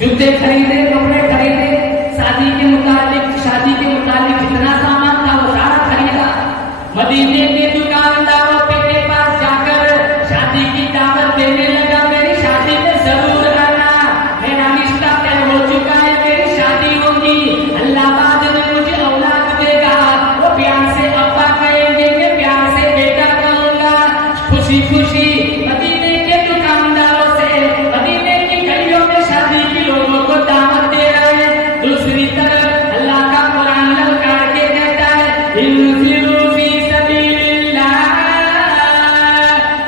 जूते खरीदे, कपड़े खरीदे, शादी के मुतालिक जितना सामान था वो सारा खरीदा। मदीने के दुकानदारों के पास जाकर शादी की दावत देने लगा, मेरी शादी में जरूर आना, मेरा रिश्ता तय हो चुका है, मेरी शादी होगी, अल्लाह बाद में मुझे औलाद देगा, वो प्यार से अब्बा कहेंगे, मैं प्यार से बेटा कहूंगा। खुशी खुशी मदीने के दुकानदारों से मदीने की गलियों में शादी की लोगों को दावत दे रहा है। दूसरी तरफ अल्लाह का कुरान ललकार के कहता है, इन्फिरू फी सबीलिल्लाह,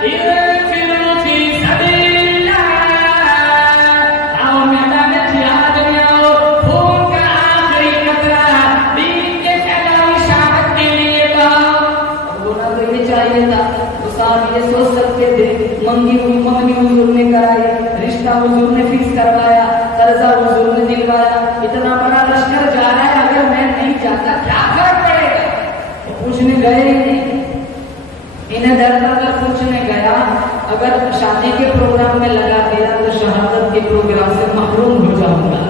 इन्फिरू फी सबीलिल्लाह, आओ मैदान जिहाद में आओ, खून का आखिरी कतरा दीन के फैलाव शहादत के लिए बहाओ। बोला तो ये चाहिए था, तो साहब ये सोच सकते थे, मंगनी हुजूर ने कराई, रिश्ता हुजूर ने फिक्स करवाया, कर्जा हुजूर ने दिलवाया, इतना बड़ा लश्कर जा रहा है, अगर मैं नहीं जाता क्या फर्क पड़ेगा? तो पूछने गए ही नहीं। इन्हें डर था अगर पूछने गया, अगर शादी के प्रोग्राम में लगा दिया तो शहादत के प्रोग्राम से महरूम हो जाऊंगा।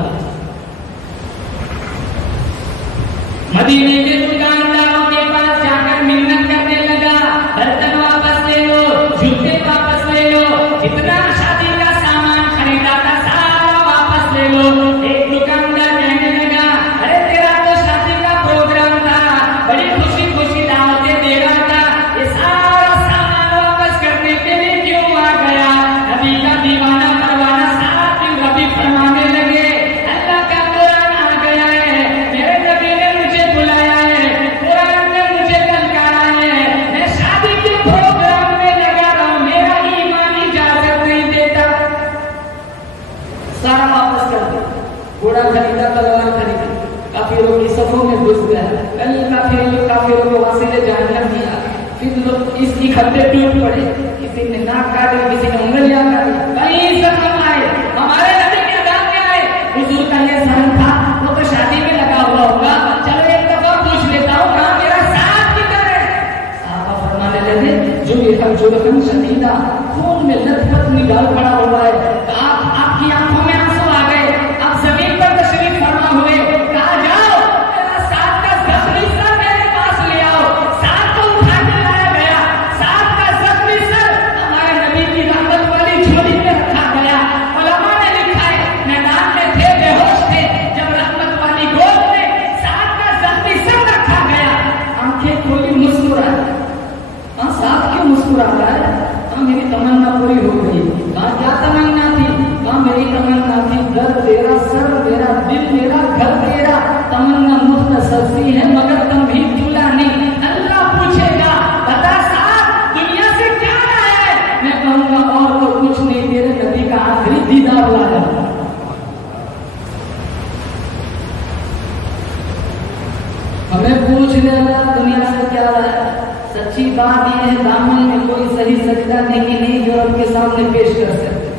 मदीने के दुकानदारों के पास जाकर मिन्नत करने लगा, बर्तन वापस ले लो, जूते वापस ले लो, जितना शादी का सामान खरीदा था सारा वापस ले लो। एक दुकानदार कहने लगा, अरे तेरा तो शादी का प्रोग्राम था, बड़ी खुशी खुशी दावतें दे रहा था, ये सारा सामान वापस करने के लिए क्यों आ गया? नबी का दीवाना परवाना सारा दिन रबी फरमाने लगे, अल्लाह का कुरान आ गया है, मेरे नबी ने मुझे बुलाया है, कुरान ने मुझे ललकारा है, मैं शादी के प्रोग्राम में लगा रहा हूं, मेरा ईमान इजाजत नहीं देता। सारा वापस कर दिया, घोड़ा खरीदा, तलवार खरीदी, काफिरों की सफों में घुस गया, कल काफिरों को वसीले जहन्नम दिया। फिर लोग इसकी खड्डे टूट पड़े, किसी ने नाक काटी, किसी ने उंगलियां काटी, कहीं जख्म आए, हमारे नबी के अदाब में आए। हुजूर का ये सहन था, वो तो शादी में लगा हुआ होगा, चलो एक दफा पूछ लेता हूँ कहाँ मेरा साथ किधर है? साहबा फरमाने लगे, जुर्हन शदीदा, खून में लथपथ निगाल पड़ा हुआ है, आपकी आंखों में आंसू आ गए, आप जमीन पर तशरीफ फरमा हुए, कहा जाओ मेरा साथ का जख्मी सर मेरे पास ले आओ। साथ को उठा के लाया गया, साथ का जख्मी सर हमारे नबी की रहमत वाली झोली में रखा गया। उलमा ने लिखा है, मैदान में थे, बेहोश थे, जब रहमत वाली गोद में साथ का जख्मी सर रखा गया, आंखें खोली, मुस्कुराया। साथ क्यों मुस्कुरा रहा है? मेरी तमन्ना पूरी हो गई। क्या तमन्ना थी? मेरी तमन्ना थी घर तेरा, सर मेरा, दिल मेरा, घर तेरा। तमन्ना मुख्तसर सी है मगर तुम भी चूल्हा नहीं। अल्लाह पूछेगा, बता साथ दुनिया से क्या लाया है? मैं कहूंगा और तो कुछ नहीं, तेरे नबी का आखिरी दीदार लाया। हमें पूछ लेना दुनिया से क्या लाया? सच्ची बात यह है, दामन में कोई सही सजदा नहीं जो रब के सामने पेश कर सकते।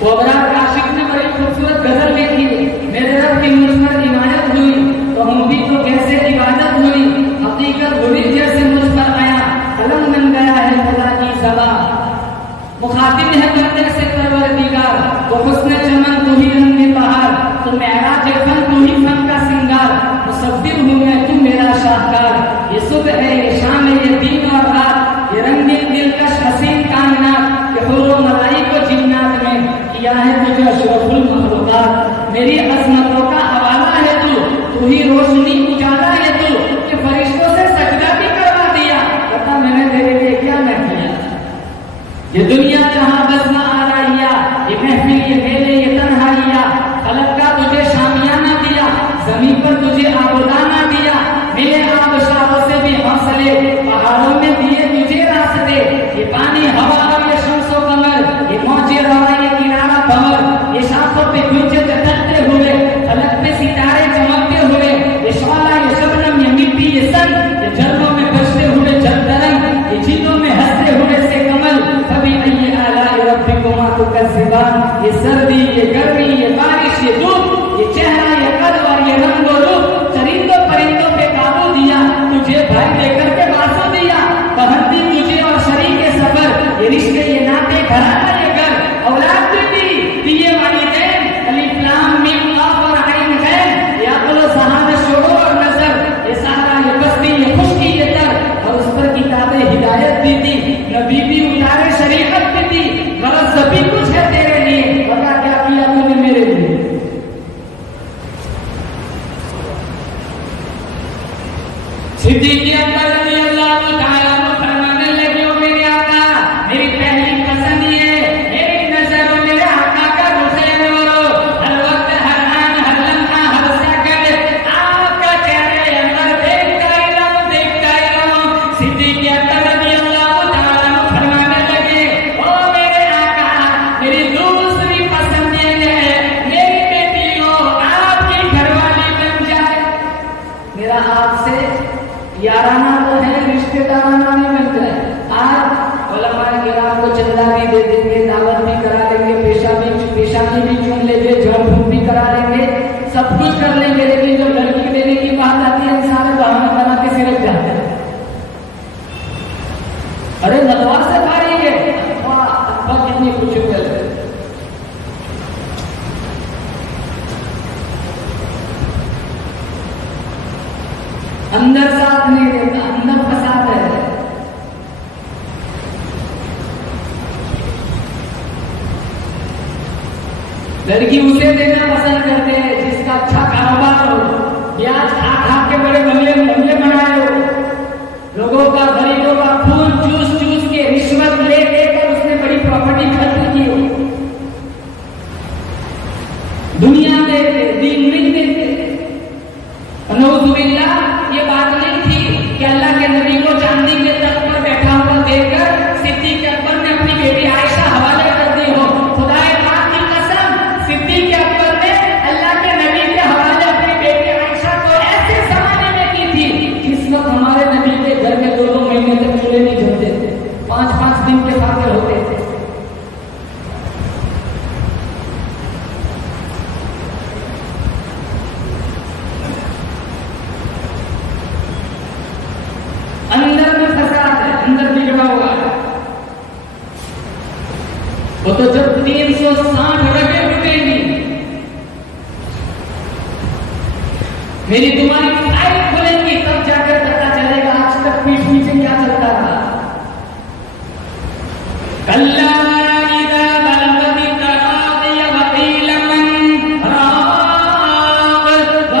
वो अबरार आशिक ने बड़ी खूबसूरत गजल लिखी, मेरे रब की मुझ पर इबादत हुई तो हम भी तो कैसे इबादत हुई, हकीकत हुई जैसे मुझ पर आया, कलम बन गया है खुदा की ज़बान। मुखातिब है करने से परवरदिगार, वो हुस्न चमन तू ही रंग बहार, तो मेराज फन तू ही फन का सिंगार, मुसब्बिर हूँ मैं तू मेरा शाहकार। ये सुबह है, ये शाम है, ये दिन और रात, ये रंगीन दिलकश हसीन कायनात, ये हुर्र मलाई को जिन्नात में किया है तुझे अशरफुल मखलूकात। मेरी अज़मतों का हवाला है तू ही रोशनी उजाला है तू, कि फरिश्तों से सजदा भी करवा दिया। बता मैंने तेरे लिए क्या न किया? ये दुनिया जहां बस न आ रही, ये महफिल, ये मेले, ये तन्हाइया, फलक का तुझे सिद्दीक़ अकबर रज़ियल्लाहु ताला अन्हु फरमाने लगे, ओ मेरे आका, मेरी पहली पसंद ये, मेरी नजर मेरे आका का रुख है और हर वक्त, हर आन, हर लम्हा, हर सेकंड आपका चेहरे अंदर देखता ही रहूं। सिद्दीक़ अकबर रज़ियल्लाहु ताला अन्हु फरमाने लगे, ओ मेरे आका, मेरी दूसरी पसंद ये है, मेरी बेटी हो आपकी घरवाली बन जाए। मेरा आपसे याराना तो है, रिश्तेदाराना नहीं बन जाए। आज उलमाए किराम को चंदा भी दे देंगे, दावत भी करा लेंगे, पेशानी भी चुन लेंगे, जौन भी करा लेंगे, सब कुछ कर लेंगे, लेकिन जब लड़की देने की बात आती है इंसान बहाना बना के सिरक जाते हैं। अरे नलवार से भारी है, अब्बा कितनी कुछ कर अंदर साथ नहीं देता, अंदर फसाद है। लड़की उसे देना पसंद करते हैं जिसका अच्छा कारोबार हो, ब्याज खा खा के बड़े बंगले बनाए हो, लोगों का, गरीबों का खून चूस चूस के, रिश्वत ले लेकर उसने बड़ी प्रॉपर्टी खर्च की हो। दुनिया देते, दीन नहीं देते। नऊजुबिल्लाह, ये बात नहीं थी कि अल्लाह के नबी को चांदी के तख्त पर बैठा हुआ देखकर सिद्दीक़ अकबर ने अपनी बेटी आयशा हवाले कर दी हो। खुदाए पाक की कसम, सिद्दीक़ अकबर ने अल्लाह के नबी के हवाले अपनी बेटी आयशा को ऐसे जमाने में की थी जिस वक्त हमारे नबी के घर में 2-2 महीने तक चूल्हे नहीं जलते थे, 5-5 दिन के फाके होते थे। अंदर में फसाद है, अंदर बिगड़ा हुआ है। वो तो जब 360 रगें टूटेंगी, मेरी तुम्हारी फाइल खुलेंगी, तब जाकर पता चलेगा आज तक पीठ पीछे क्या चलता रहा। कल्ला इज़ा बलगति तराक़ी वक़ील मन राक़ व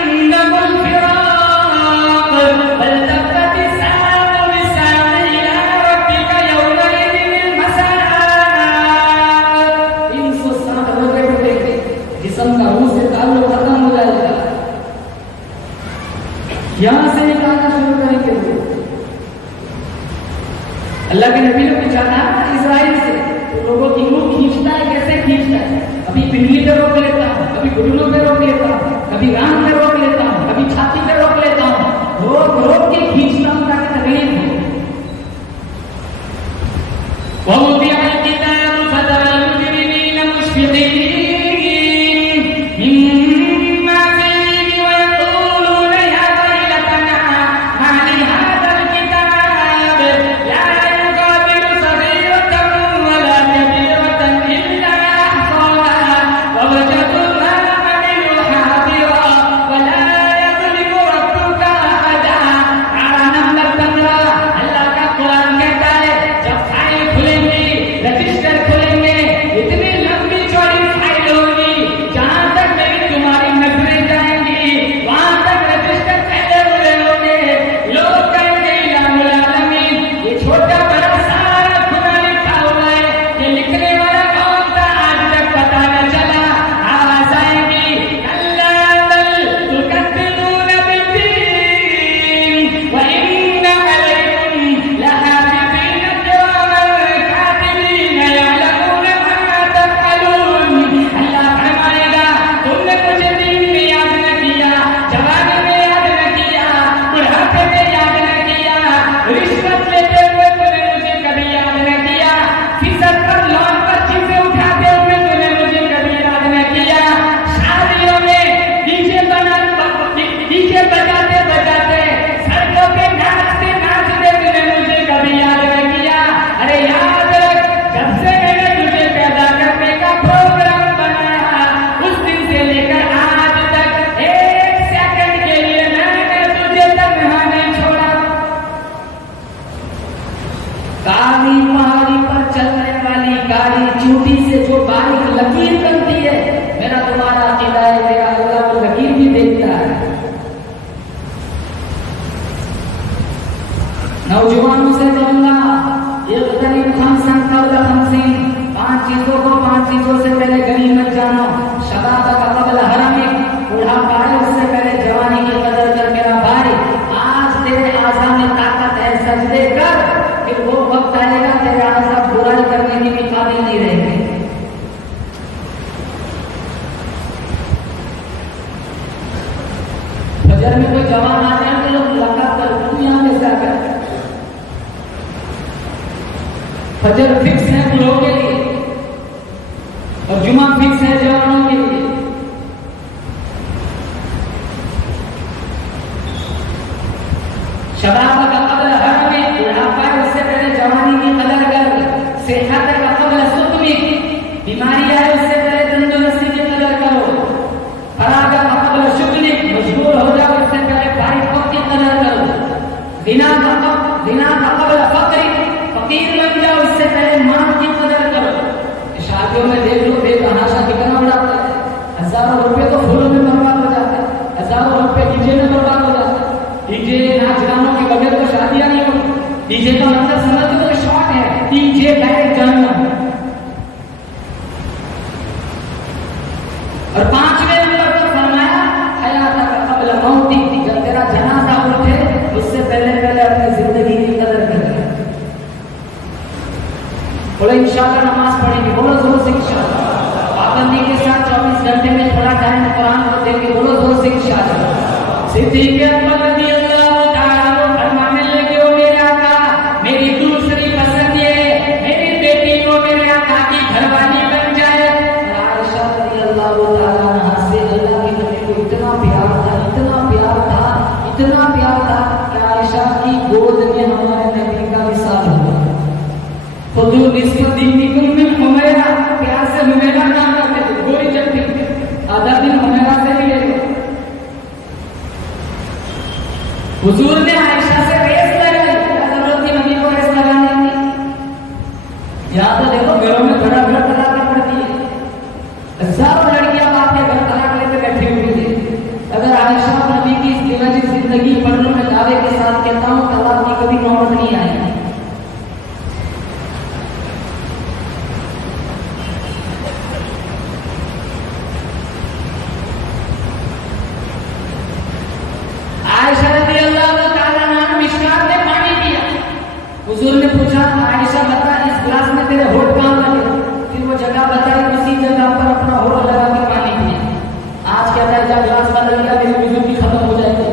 अन्नहुल फ़िराक़ बल तब्बति साक़ु बिसाक़ इला रब्बिका यौमइज़िन मसाक़। 360 रोजे टूटेंगे, जिस्म का रूह से ताल्लुक खत्म हो जाएगा, यहां से निकालना शुरू करेंगे। अल्लाह के नबी ने पूछा था इस्राइल से, तो लोगों की रूह खींचता है, कैसे खींचता है? कभी पिंडली पे रोक लेता हूं, कभी घुटनों पे रोक लेता हूं, कभी गांव पे रोक लेता हूं, कभी छाती पे रोक लेता हूं, रोक रोक के खींचता हूं ताकि तकलीफ हो। वहुदिअ अल-किताब फतरल मुजरिमीन मुश्फिकीन मिम्मा फीहि वयक़ूलून या वैलतना मा लिहाज़ल किताब ला युग़ादिरु सग़ीरतन वला कबीरतन इल्ला अहसाहा ववजदू मा अमिलू हादिरा वला नौजवानों से कहूंगा पांच चीजों से पहले गनीमत जानो। शबाब का कबल हरम, बुढ़ापा आए उससे पहले जवानी की कदर कर मेरा भाई। आज तेरे आज़ा में ताकत है, सजदे कर, फिर वो वक्त आएगा तेरे आज़ा बुराई करने की भी काबिल नहीं रहेंगे। फजर में कोई जवान आ जाए तो लोग मुलाकात कर, तू यहाँ पे क्या कर। फजर फिक्स है बुढ़ों के लिए और जुमा फिक्स है जवानों के लिए। शबाब का कबल हर में, बुढ़ापा उससे पहले जवानी की कदर कर। सेहत का कबल सुकमी, बीमारी आए उससे पहले तंदुरुस्ती की कदर करो। फराग का कबल शुक्ली, मजबूर हो जाओ उससे पहले भाई वक्त की कदर करो। बिना का कबल फकरी, फकीर बन जाओ इससे पहले माल की कदर करो। शादियों में देख लो बेतहाशा कितना उड़ाता है, हजारों रुपए तो फूलों में बर्बाद हो जाते हैं, हजारों रुपए डीजे में बर्बाद हो जाते हैं। डीजे नाच गानों के बगैर तो शादियां नहीं होती। डीजे का मतलब समझ तो शॉर्ट है, डीजे बैठ जाना। और पांचवें नंबर पर फरमाया हयात का कबल मौती, जब तेरा जनाजा उठे उससे पहले अपनी जिंदगी की कदर कर। बोलो इंशाअल्लाह नमाज पढ़ेंगे, बोलो जोर से इंशाअल्लाह। पाबंदी के साथ 24 घंटे में थोड़ा टाइम कुरान को देंगे, बोलो जोर से इंशाअल्लाह। सिद्दीक़ अकबर रज़ियल्लाहु ताला वो फरमाने लगे, ओ मेरे आका, मेरी दूसरी पसंद ये मेरी बेटी को मेरे आका की घरवाली बन जाए। आयशा रज़ियल्लाहु ताला अन्हा से अल्लाह के नबी को इतना प्यार था, इतना प्यार था, इतना प्यार था कि आयशा की गोद में हमारे नबी का विसाल हुआ। हुजूर निस्बत दीनिकुम मिन हुमैरा, प्यार से हुमैरा नाम रखते थे, गोरी चट्टी, आधा दिन हुमैरा से भी ले लो। हुजूर ने आयशा से रेस लगाई, क्या जरूरत थी नबी को रेस लगाने की। यहाँ तो देखो घरों में बड़ा घर तलाक पड़ती है, हजारों लड़कियां बाप के घर तलाक लेकर बैठी हुई थी। अगर आयशा और नबी की इस दिवाजी जिंदगी पढ़ने में दावे के साथ कहता हूँ तलाक की कभी नौबत नहीं आई। हुजूर ने पूछा आयशा बता इस गिलास में तेरे होठ कहाँ लगे, फिर वो जगह बताई, उसी जगह पर अपना होठ लगा कर पानी पिया। आज कहता है जब गिलास बदल गया मेरी बुजुर्गी खत्म हो जाएगी।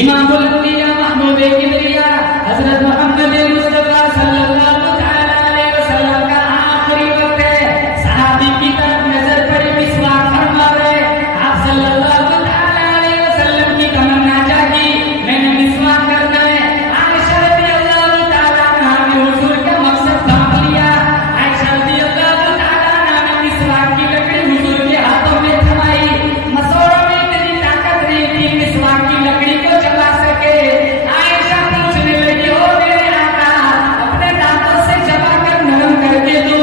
इमामुल अंबिया महमूद किबरिया हजरत मोहम्मद मुस्तफा सल्लल्लाहु अलैहि वसल्लम का आखिरी वक्त है। सहाबी की तरफ नजर पड़ी, मिसवाक फरमा रहे। आप सल्लल्लाहु अलैहि वसल्लम की तमन्ना जागी, मैंने मिसवाक करना है। आयशा रज़ियल्लाहु ताला अन्हा ने हुजूर का मकसद भांप लिया। आयशा रज़ियल्लाहु ताला अन्हा ने मिसवाक की लकड़ी हुजूर के हाथों में थमाई। मसोड़ों में इतनी ताकत नहीं थी मिसवाक की लकड़ी को चला सके। आयशा पूछने लगी, ओ मेरे आका, अपने दांतों से चबाकर नरम करके दो।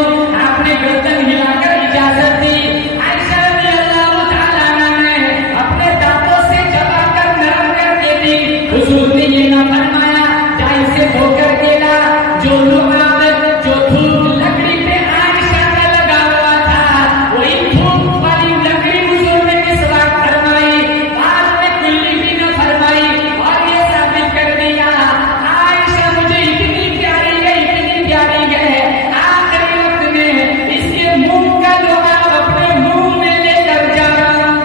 आपने गर्दन हिलाकर इजाजत दी। आयशा रज़ियल्लाहु ताला अन्हा ने अपने दांतों से चबाकर नरम करके दी। हुजूर ने ये ना फरमाया जा इसे धोकर केला। जो लुआब, जो धूप लकड़ी पे आयशा का लगा हुआ था, वही धूप वाली लकड़ी हुजूर ने मिसवाक फरमाई। बाद में कुल्ली भी न फरमाई और ये साबित कर दिया आयशा मुझे इतनी प्यारी है, इतनी प्यारी है। आखिरी वक्त में इसके मुंह का लुआब अपने मुंह में लेकर जा रहा हूं।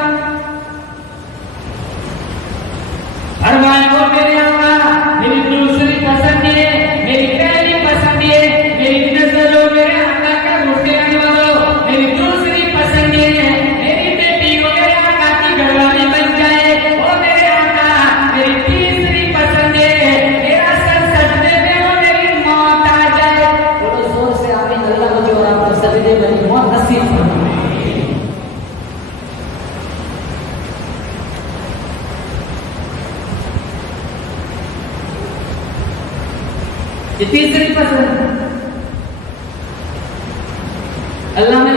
फरमाया, वो मेरे आका, मेरी दूसरी पसंद ये, मेरी पहली पसंद ये, मेरी नजरों मेरे आका का रुके वालों, मेरी दूसरी पसंद ये, मेरी बेटी वो मेरे आका की घरवाली बन जाए। वो मेरे आका, मेरी तीसरी पसंद ये, मेरा सर सजदे में वो मेरी मौत आ जाए। थोड़ा जोर से आमीन। अल्लाह मुझे और आपको सजदे में मौत नसीब फरमाए। ये तीसरी पसंद अल्लाह ने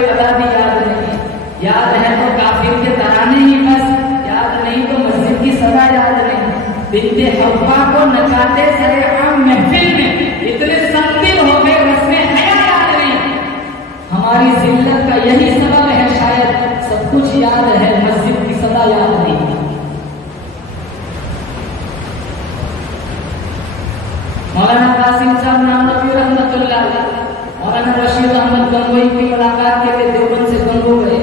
कोई अदा भी याद नहीं, याद है तो काफिर के तराने ही बस, याद नहीं तो मस्जिद की सदा याद नहीं। बिन्ते हव्वा को नचाते सरेआम महफिल में इतने संदिल हो गए रस्में हया याद नहीं। हमारी जिल्लत का यही सबब है शायद, सब कुछ याद है मस्जिद की सदा याद नहीं। मौलाना कासिम साहब नानवी रहमतुल्लाह अलैह मौलाना रशीद अहमद गंगोई की मुलाकात के लिए देवबंद से गंगो गए।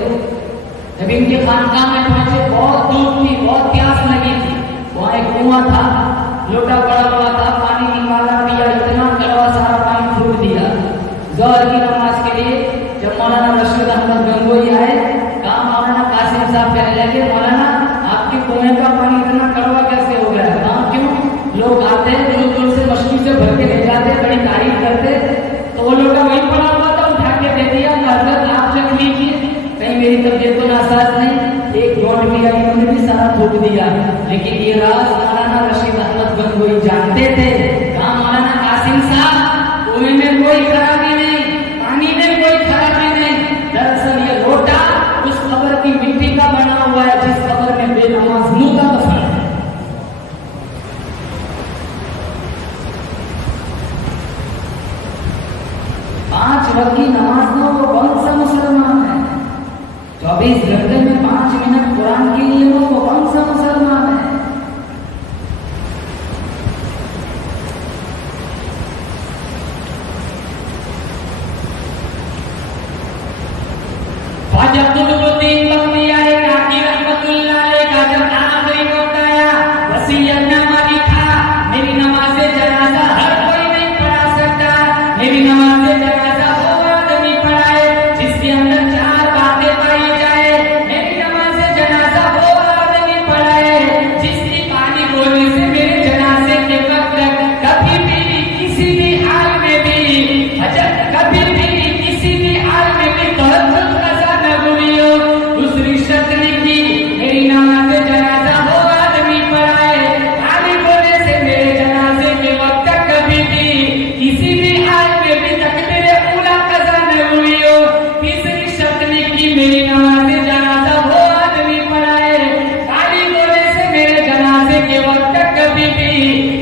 जब इनके खानकाह में पहुंचे, बहुत धूप थी, बहुत प्यास लगी थी। वहाँ एक कुआं था, लोटा पड़ा हुआ था, पानी की माला पिया, इतना कड़वा सारा पानी फूक दिया। ज़ोहर की नमाज के लिए जब मौलाना रशीद अहमद गंगोई आए, कहा मौलाना कासिम साहब कहने लगे, मौलाना आपके कुएं का पानी इतना कड़वा कैसे हो गया? कहा क्यों? लोग आते हैं दूर दूर से मछली से भर के ले जाते, बड़ी तारीफ करते, तो वो लोटा वहीं पड़ा हुआ था, उठा के दे दिया, हजरत आप चख लीजिए, कहीं मेरी तबीयत तो नासाज नहीं। एक घोट पिया, इन्होंने भी सारा थूक दिया। लेकिन ये राज मौलाना रशीद अहमद गंगोई जानते थे। कहा मौलाना कासिम साहब कुएं में कोई खराबी नहीं, पानी में कोई खराबी नहीं, दरअसल ये लोटा उस कब्र की मिट्टी का बना हुआ है जिस कब्र में बेनमाज मुर्दा दफन है। पांच वक्त की नमाज में वो कौन सा मुसलमान है? 24 घंटे में 5 मिनट कुरान के लिए वो कौन सा मुसलमान है? अब्दुल बख्तियार काकी रहमतुल्लाह अलैह का जब आखिरी वक्त आया, वसीयतनामा लिखा, मेरी नमाज़े जनाजा हर कोई नहीं पढ़ा सकता, मेरी नमाज़े जनाजा वो आदमी पढ़ाए जिसके अंदर 4 बातें पाई जाए, मेरी नमाज़े जनाजा वो आदमी पढ़ाए जिसकी पानी बोलने से मेरे जनाजे के वक्त कभी भी किसी भी हाल में भी कभी भी किसी भी हाल में भी तहज्जुद कज़ा न हुई हो। दूसरी शर्त लिखी, मेरी नमाज़े जनाजा वो आदमी पढ़ाए पानी बोलने से मेरे जनाजे के वक्त कभी भी किसी भी हाल में भी तकबीरे ऊला कज़ा न हुई हो। तीसरी शर्त लिखी, मेरी नमाज़े जनाजा वो आदमी पढ़ाए पानी बोलने से मेरे जनाजे के वक्त कभी भी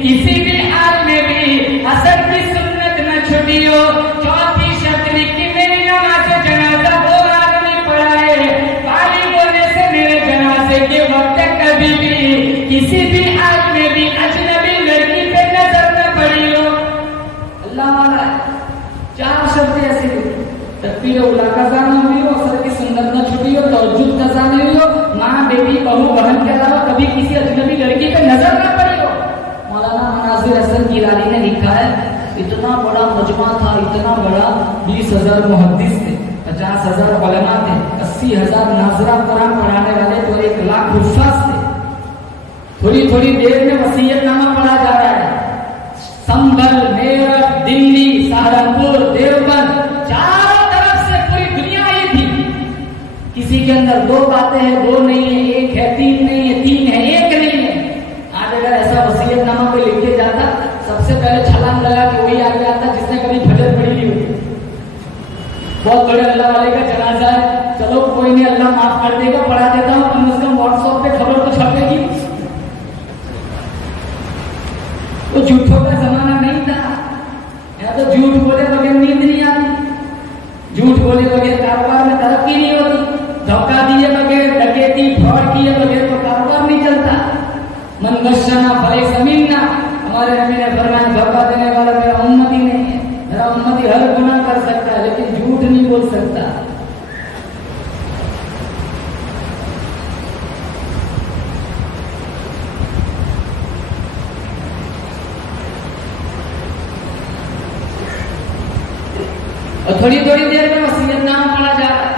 किसी भी हाल में भी असर की सुन्नत न छुटी हो। चौथी शर्त लिखी, मेरी नमाज़े जनाजा वो आदमी पढ़ाए पानी बोलने से मेरे जनाजे के वक्त कभी भी किसी भी हाल में भी अजनबी लड़की पे नजर न पड़ी हो। अल्लाह वाला 4 शर्तें ऐसी थी, तकबीर उला कज़ा न हुई हो, असर की सुन्नत न छुटी हो, तहज्जुद कज़ा न हुई हो, माँ बेटी बहू बहन के अलावा कभी किसी अजनबी लड़की पे नजर न पड़ी हो। मौलाना मनाजिर हसन गिलानी ने लिखा है, इतना बड़ा मजमा था, इतना बड़ा, 20,000 मुहद्दिस थे, 50,000 उलमा थे, 80,000 नाज़रा कुरान पढ़ाने वाले तो 1 लाख हुफ़ाज़ थे। थोड़ी थोड़ी देर में वसीयतनामा पढ़ा जा रहा है। संभल, मेरठ, दिल्ली, सहारनपुर, देवबंद, चारों तरफ से पूरी दुनिया ही थी। किसी के अंदर 2 बातें हैं, 2 नहीं है, 1 है, 3 नहीं है, 3 है, 1 नहीं है। आज अगर ऐसा वसीयतनामा कोई लिख के जाता, सबसे पहले छलांग लगा के वही आगे आता जिसने कभी फजर पढ़ी नहीं होती। बहुत बड़े अल्लाह वाले का जनाजा है, चलो कोई नहीं, अल्लाह माफ कर देगा, पढ़ा देता हूँ, कम से कम व्हाट्सएप पे खबर तो छपेगी। तो झूठों का जमाना नहीं था, यहाँ तो झूठ बोले बगैर नींद नहीं आती, झूठ बोले बगैर कारोबार में तरक्की नहीं होती, धोखा दिए बगैर, डकैती फ्रॉड किए बगैर तो कारोबार नहीं चलता। मन गश्शना फलैसा मिन्ना, हमारे नबी ने फरमाया धोखा देने वाला मेरा उम्मती नहीं है। मेरा उम्मती हर गुनाह कर सकता है लेकिन झूठ नहीं बोल सकता। और थोड़ी थोड़ी देर में वसीयतनामा पढ़ा जा रहा है।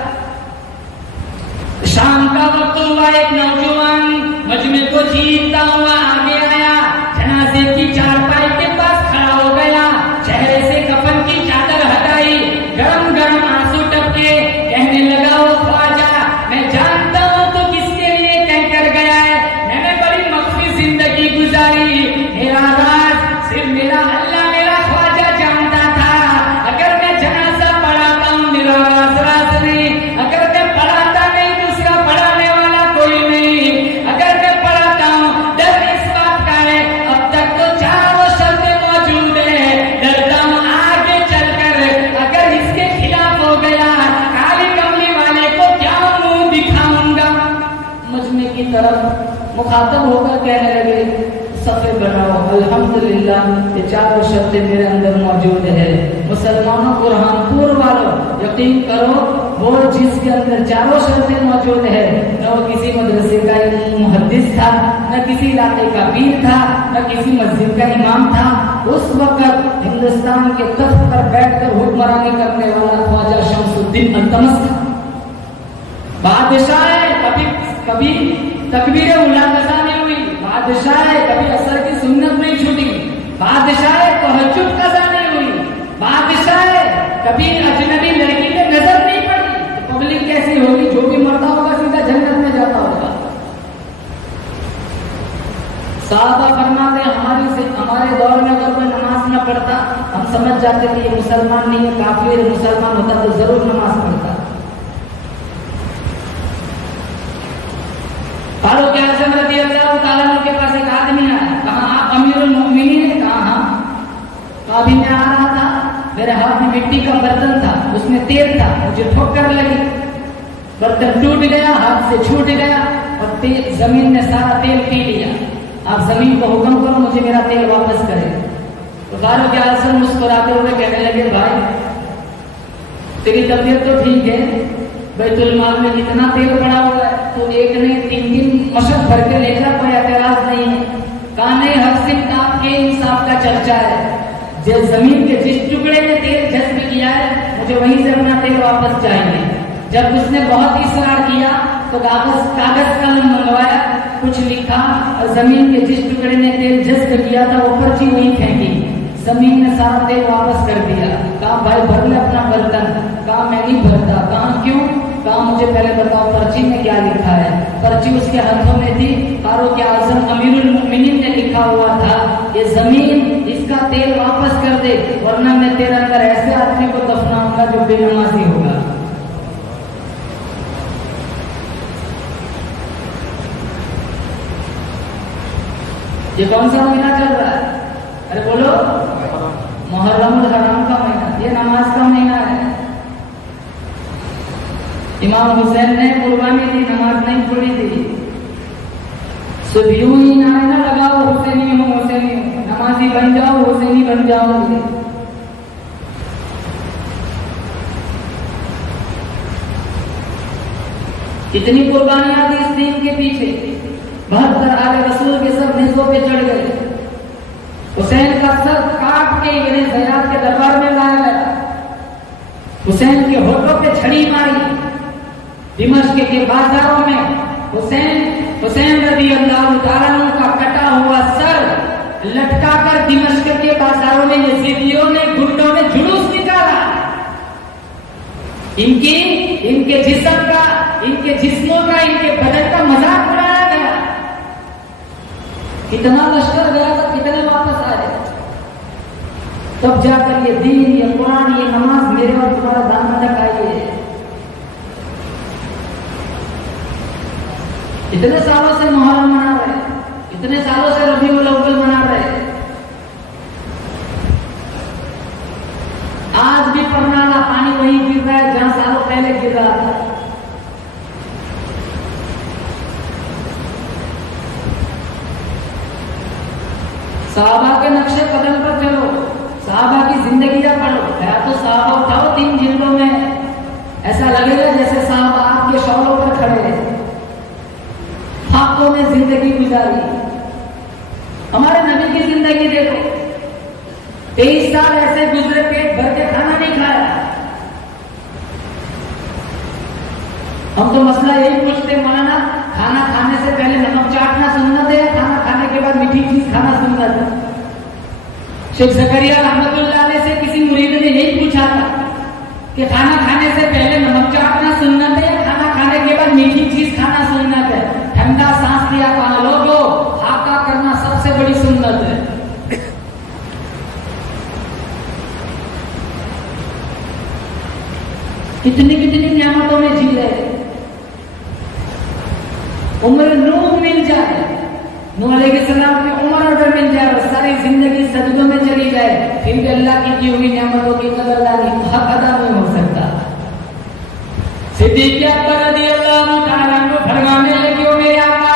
शाम का वक्त हुआ, एक नौजवान मजमे को जीतता हुआ आगे आया, जनाजे की चारपाई के पास खड़ा हो गया, चेहरे से कफन की चादर हटाई, गरम गरम आंसू टपके, कहने लगा ओ ख्वाजा, मैं जानता हूँ तो किसके लिए कह कर गया है, मैंने बड़ी मख्फी जिंदगी गुजारी, मेरा राज सिर्फ मेरा अल्लाह मेरा ख्वाजा जानता था, अगर मैं जनाजा पढ़ाता हूँ मेरा राज नहीं, तरफ मुखातब होकर कहने लगे सफ़े बनाओ, अल्हम्दुलिल्लाह ये चारों शर्तें मेरे अंदर मौजूद है। मुसलमानों कुरानपुर वालों यकीन करो, वो जिसके अंदर चारों शर्तें मौजूद है, न वो किसी मदरसे का मुहद्दिस था, न किसी इलाके का पीर था, न किसी मस्जिद का इमाम था। उस वक्त हिंदुस्तान के तख्त पर बैठकर हुक्मरानी करने वाला ख्वाजा शमसुद्दीन अल्तमस था। बादशाह है, कभी तकबीर उला कसा नहीं हुई, बादशाह है, कभी असर की सुन्नत नहीं छूटी, बादशाह है, तहज्जुद कसा नहीं हुई, बादशाह है, कभी अजनबी लड़की पे नजर नहीं पड़ी। तो पब्लिक कैसी होगी? जो भी मरता होगा सीधा जन्नत में जाता होगा। साहबा फरमाते हमारे दौर में अगर कोई नमाज न पढ़ता, हम समझ जाते कि ये मुसलमान नहीं है, काफिर है। मुसलमान होता तो जरूर नमाज पढ़ता। फारूक आज़म रज़ियल्लाहु ताला अन्हु के पास एक आदमी आया, कहा आप अमीरुल मोमिनीन हैं? कहा हाँ। अभी मैं आ रहा था, मेरे हाथ में मिट्टी का बर्तन था, उसमें तेल था, मुझे ठोकर लगी, बर्तन टूट गया, हाथ से छूट गया और जमीन ने सारा तेल पी लिया। आप जमीन को हुक्म करो मुझे मेरा तेल वापस करे। तो फारूक आज़म मुस्कुराते हुए कहने लगे भाई तेरी तबीयत तो ठीक है, बैतुल माल में इतना तेल पड़ा हुआ है, तो एक ने 3 मशक भर के ले जा, कोई एतराज नहीं है। कहा नहीं, हक से आपके इंसाफ का चर्चा है। जमीन के जिस टुकड़े में तेल जज्ब किया है, मुझे वहीं से अपना तेल वापस चाहिए। जब उसने बहुत इसरार किया तो कागज कलम मंगवाया, कुछ लिखा और जमीन के जिस टुकड़े ने तेल जज्ब किया था वो पर्ची वहीं फेंकी। जमीन ने सारा तेल वापस कर दिया। कहा भाई भर ले अपना बर्तन। कहा मैं नहीं भरता। कहा क्यों? कहा मुझे पहले बताओ पर्ची में क्या लिखा है। पर्ची उसके हाथों में थी। फारूक आज़म अमीरुल मोमिनीन ने लिखा हुआ था, ये जमीन इसका तेल वापस कर दे, वरना मैं तेरे अंदर ऐसे आदमी को दफनाऊंगा जो बेनमाजी होगा। ये कौन सा महीना चल रहा है? अरे बोलो, मुहर्रमुल हराम का महीना, ये नमाज का महीना है। इमाम हुसैन ने कुर्बानी दी, नमाज नहीं छोड़ी थी। सिर्फ यूं ही नारे न लगाओ हुसैनी हूँ, हुसैनी हूँ, नमाजी बन जाओ, हुसैनी बन जाओगे। कितनी कुर्बानियां दी इस दीन के पीछे। 72 आले रसूल के सब नेज़ों पे चढ़ गए। हुसैन का सर काट के इब्ने ज़ियाद के दरबार में लाया गया। हुसैन के होठों पे छड़ी मारी। दिमश्क के बाजारों में हुसैन रज़ियल्लाहु ताला अन्हु का कटा हुआ सर लटका कर दिमश्क के बाजारों में यजीदियों ने, गुंडों ने जुलूस निकाला। इनके जिस्म का, इनके जिस्मों का, इनके बदन का मजाक उड़ाया गया। कितना लश्कर गया था, कितने वापस आए। तब जाकर ये दीन, ये कुरान, ये नमाज मेरे और तुम्हारा दामन तक आई है। इतने सालों से मुहर्रम मना रहे, इतने सालों से रबीउल अव्वल मना रहे। आज भी परनाला पानी वहीं गिर रहा है जहां सालों पहले गिर रहा था। साहबा के नक्शे कदम पर चलो, साहबा की जिंदगियां पढ़ो। या तो साहबा उठाओ 3 जिल्दों में, ऐसा लगेगा जैसे साहबा आपके शौरों पर खड़े हैं। हाथों में जिंदगी गुजारी। हमारे नबी की जिंदगी देखो, 23 साल ऐसे गुजरे, पेट भर के खाना नहीं खाया। हम तो मसला यही पूछते, मौलाना खाना खाने से पहले नमक चाटना सुन्नत है, खाना खाने के बाद मीठी चीज खाना सुन्नत है? शेख ज़करिया रहमतुल्लाह अलैह से किसी मुरीद ने यही पूछा था कि खाना खाने से पहले नमक चाटना सुन्नत है, खाना खाने के बाद मीठी चीज खाना सुन्नत है? ठंडा सांस लिया, कहा लोगों हाका करना सबसे बड़ी सुन्नत है। कितनी कितनी नियामतों में जी रहे। उम्र नूह मिल जाए, नूह अलैहिस्सलाम की उम्र अगर मिल जाए और सारी जिंदगी सजदों में चली जाए, फिर भी अल्लाह की दी हुई नियामतों की कदरदानी हक अदा नहीं हो सकता। सिद्दीक़ अकबर रज़ियल्लाहु ताला अन्हु फरमाने लगे, ओ मेरे आका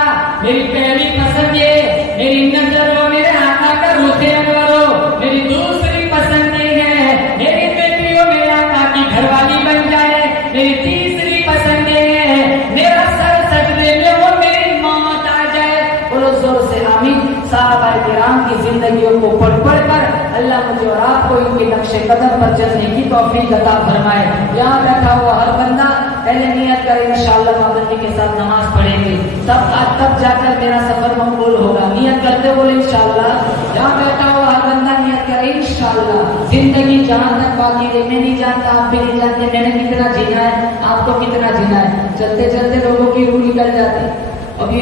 कदम पर चलने की तौफीक अता फरमाए। यहाँ बैठा हुआ हर बंदा पहले नियत करे इंशाअल्लाह पाबंदी के साथ नमाज पढ़ेंगे, तब जाकर मेरा सफर मकबूल होगा। नियत करते बोले इंशाअल्लाह। यहाँ बैठा हुआ हर बंदा नियत करे इंशाअल्लाह। जिंदगी जहाँ तक बाकी है, मैं नहीं जानता, आप भी नहीं जानते मैंने कितना जीना है, आपको कितना जीना है। चलते चलते लोगों की रूह निकल जाती। अब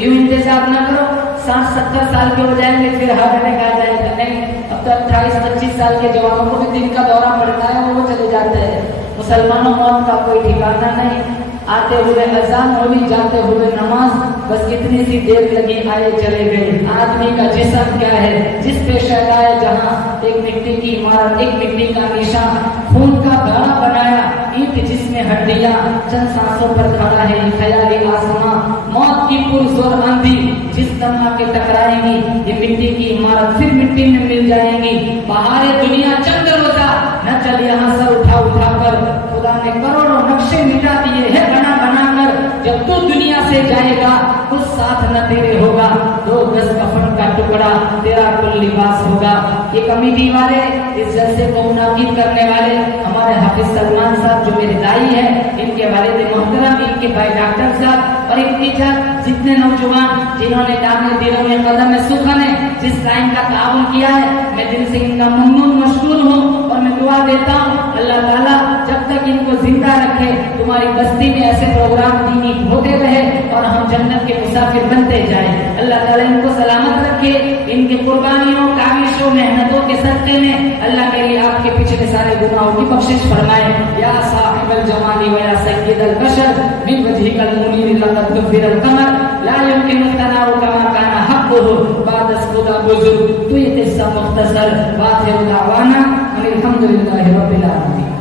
यूं इंतजार ना करो 60-70 साल के हो जाएंगे फिर हारने का जाएगा, नहीं। अब तो 28-25 साल के जवानों को भी दिन का दौरा पड़ता है, वो चले जाते हैं। मुसलमानों मौत का कोई ठिकाना नहीं। आते हुए अजान होली, जाते हुए नमाज, बस कितनी सी देर लगी, आए चले गए। आदमी का जिस्म क्या है, जिस पे शहदाए जहां एक मिट्टी की इमारत, एक मिट्टी का निशान, खून का गाढ़ा बनाया, ईंट जिसमें हड्डियां, चंद सांसों पर खड़ा है ख्याली आसमां। मौत की पुरजोर आंधी जिस दम आके टकराएंगी, ये मिट्टी की इमारत फिर मिट्टी में मिल जाएंगी। बहारे दुनिया चंद रोजा न चल यहाँ सर उठा उठा कर, खुदा ने करोड़ों नक्शे मिटा दिए है बना बना कर। जब तू दुनिया से जाएगा कुछ साथ न तेरे होगा, 2 गज कफन का टुकड़ा तेरा कुल लिबास होगा। ये कमेटी वाले, इस जलसे को मुनाकिद करने वाले हमारे हाफिज सलमान साहब जो मेरे दाई है, इनके वालिद मोहतरम, इनके भाई डॉक्टर साहब और इनकी जितने नौजवान जिन्होंने दाने दिलों में कदम में सुखने जिस टाइम का ताउन किया है, मैं दिल से इनका ममनून मशकूर हूँ। और मैं दुआ देता हूँ अल्लाह ताला जब तक इनको जिंदा रखे, तुम्हारी बस्ती में ऐसे प्रोग्राम दीनी होते रहे और हम जन्नत के मुसाफिर बनते जाए। अल्लाह ताला इनको सलामत रखे, इनके कुर्बानियों, काविशों, मेहनतों के सदक़े में अल्लाह मेरी आपके पिछले सारे गुनाहों की बख्शिश फरमाए। या साहिबल जमाली व या सय्यदल बशर मिन वजहिकल मुनीर लक़द तुफ़िरल कमर ला युमकिनु तनाउ कमा काना हक़्क़ुहु बाद खुदा बुजुर्ग। तो ये किस्सा मुख्तसर बात है। दावाना अल्हम्दुलिल्लाहि रब्बिल आलमीन।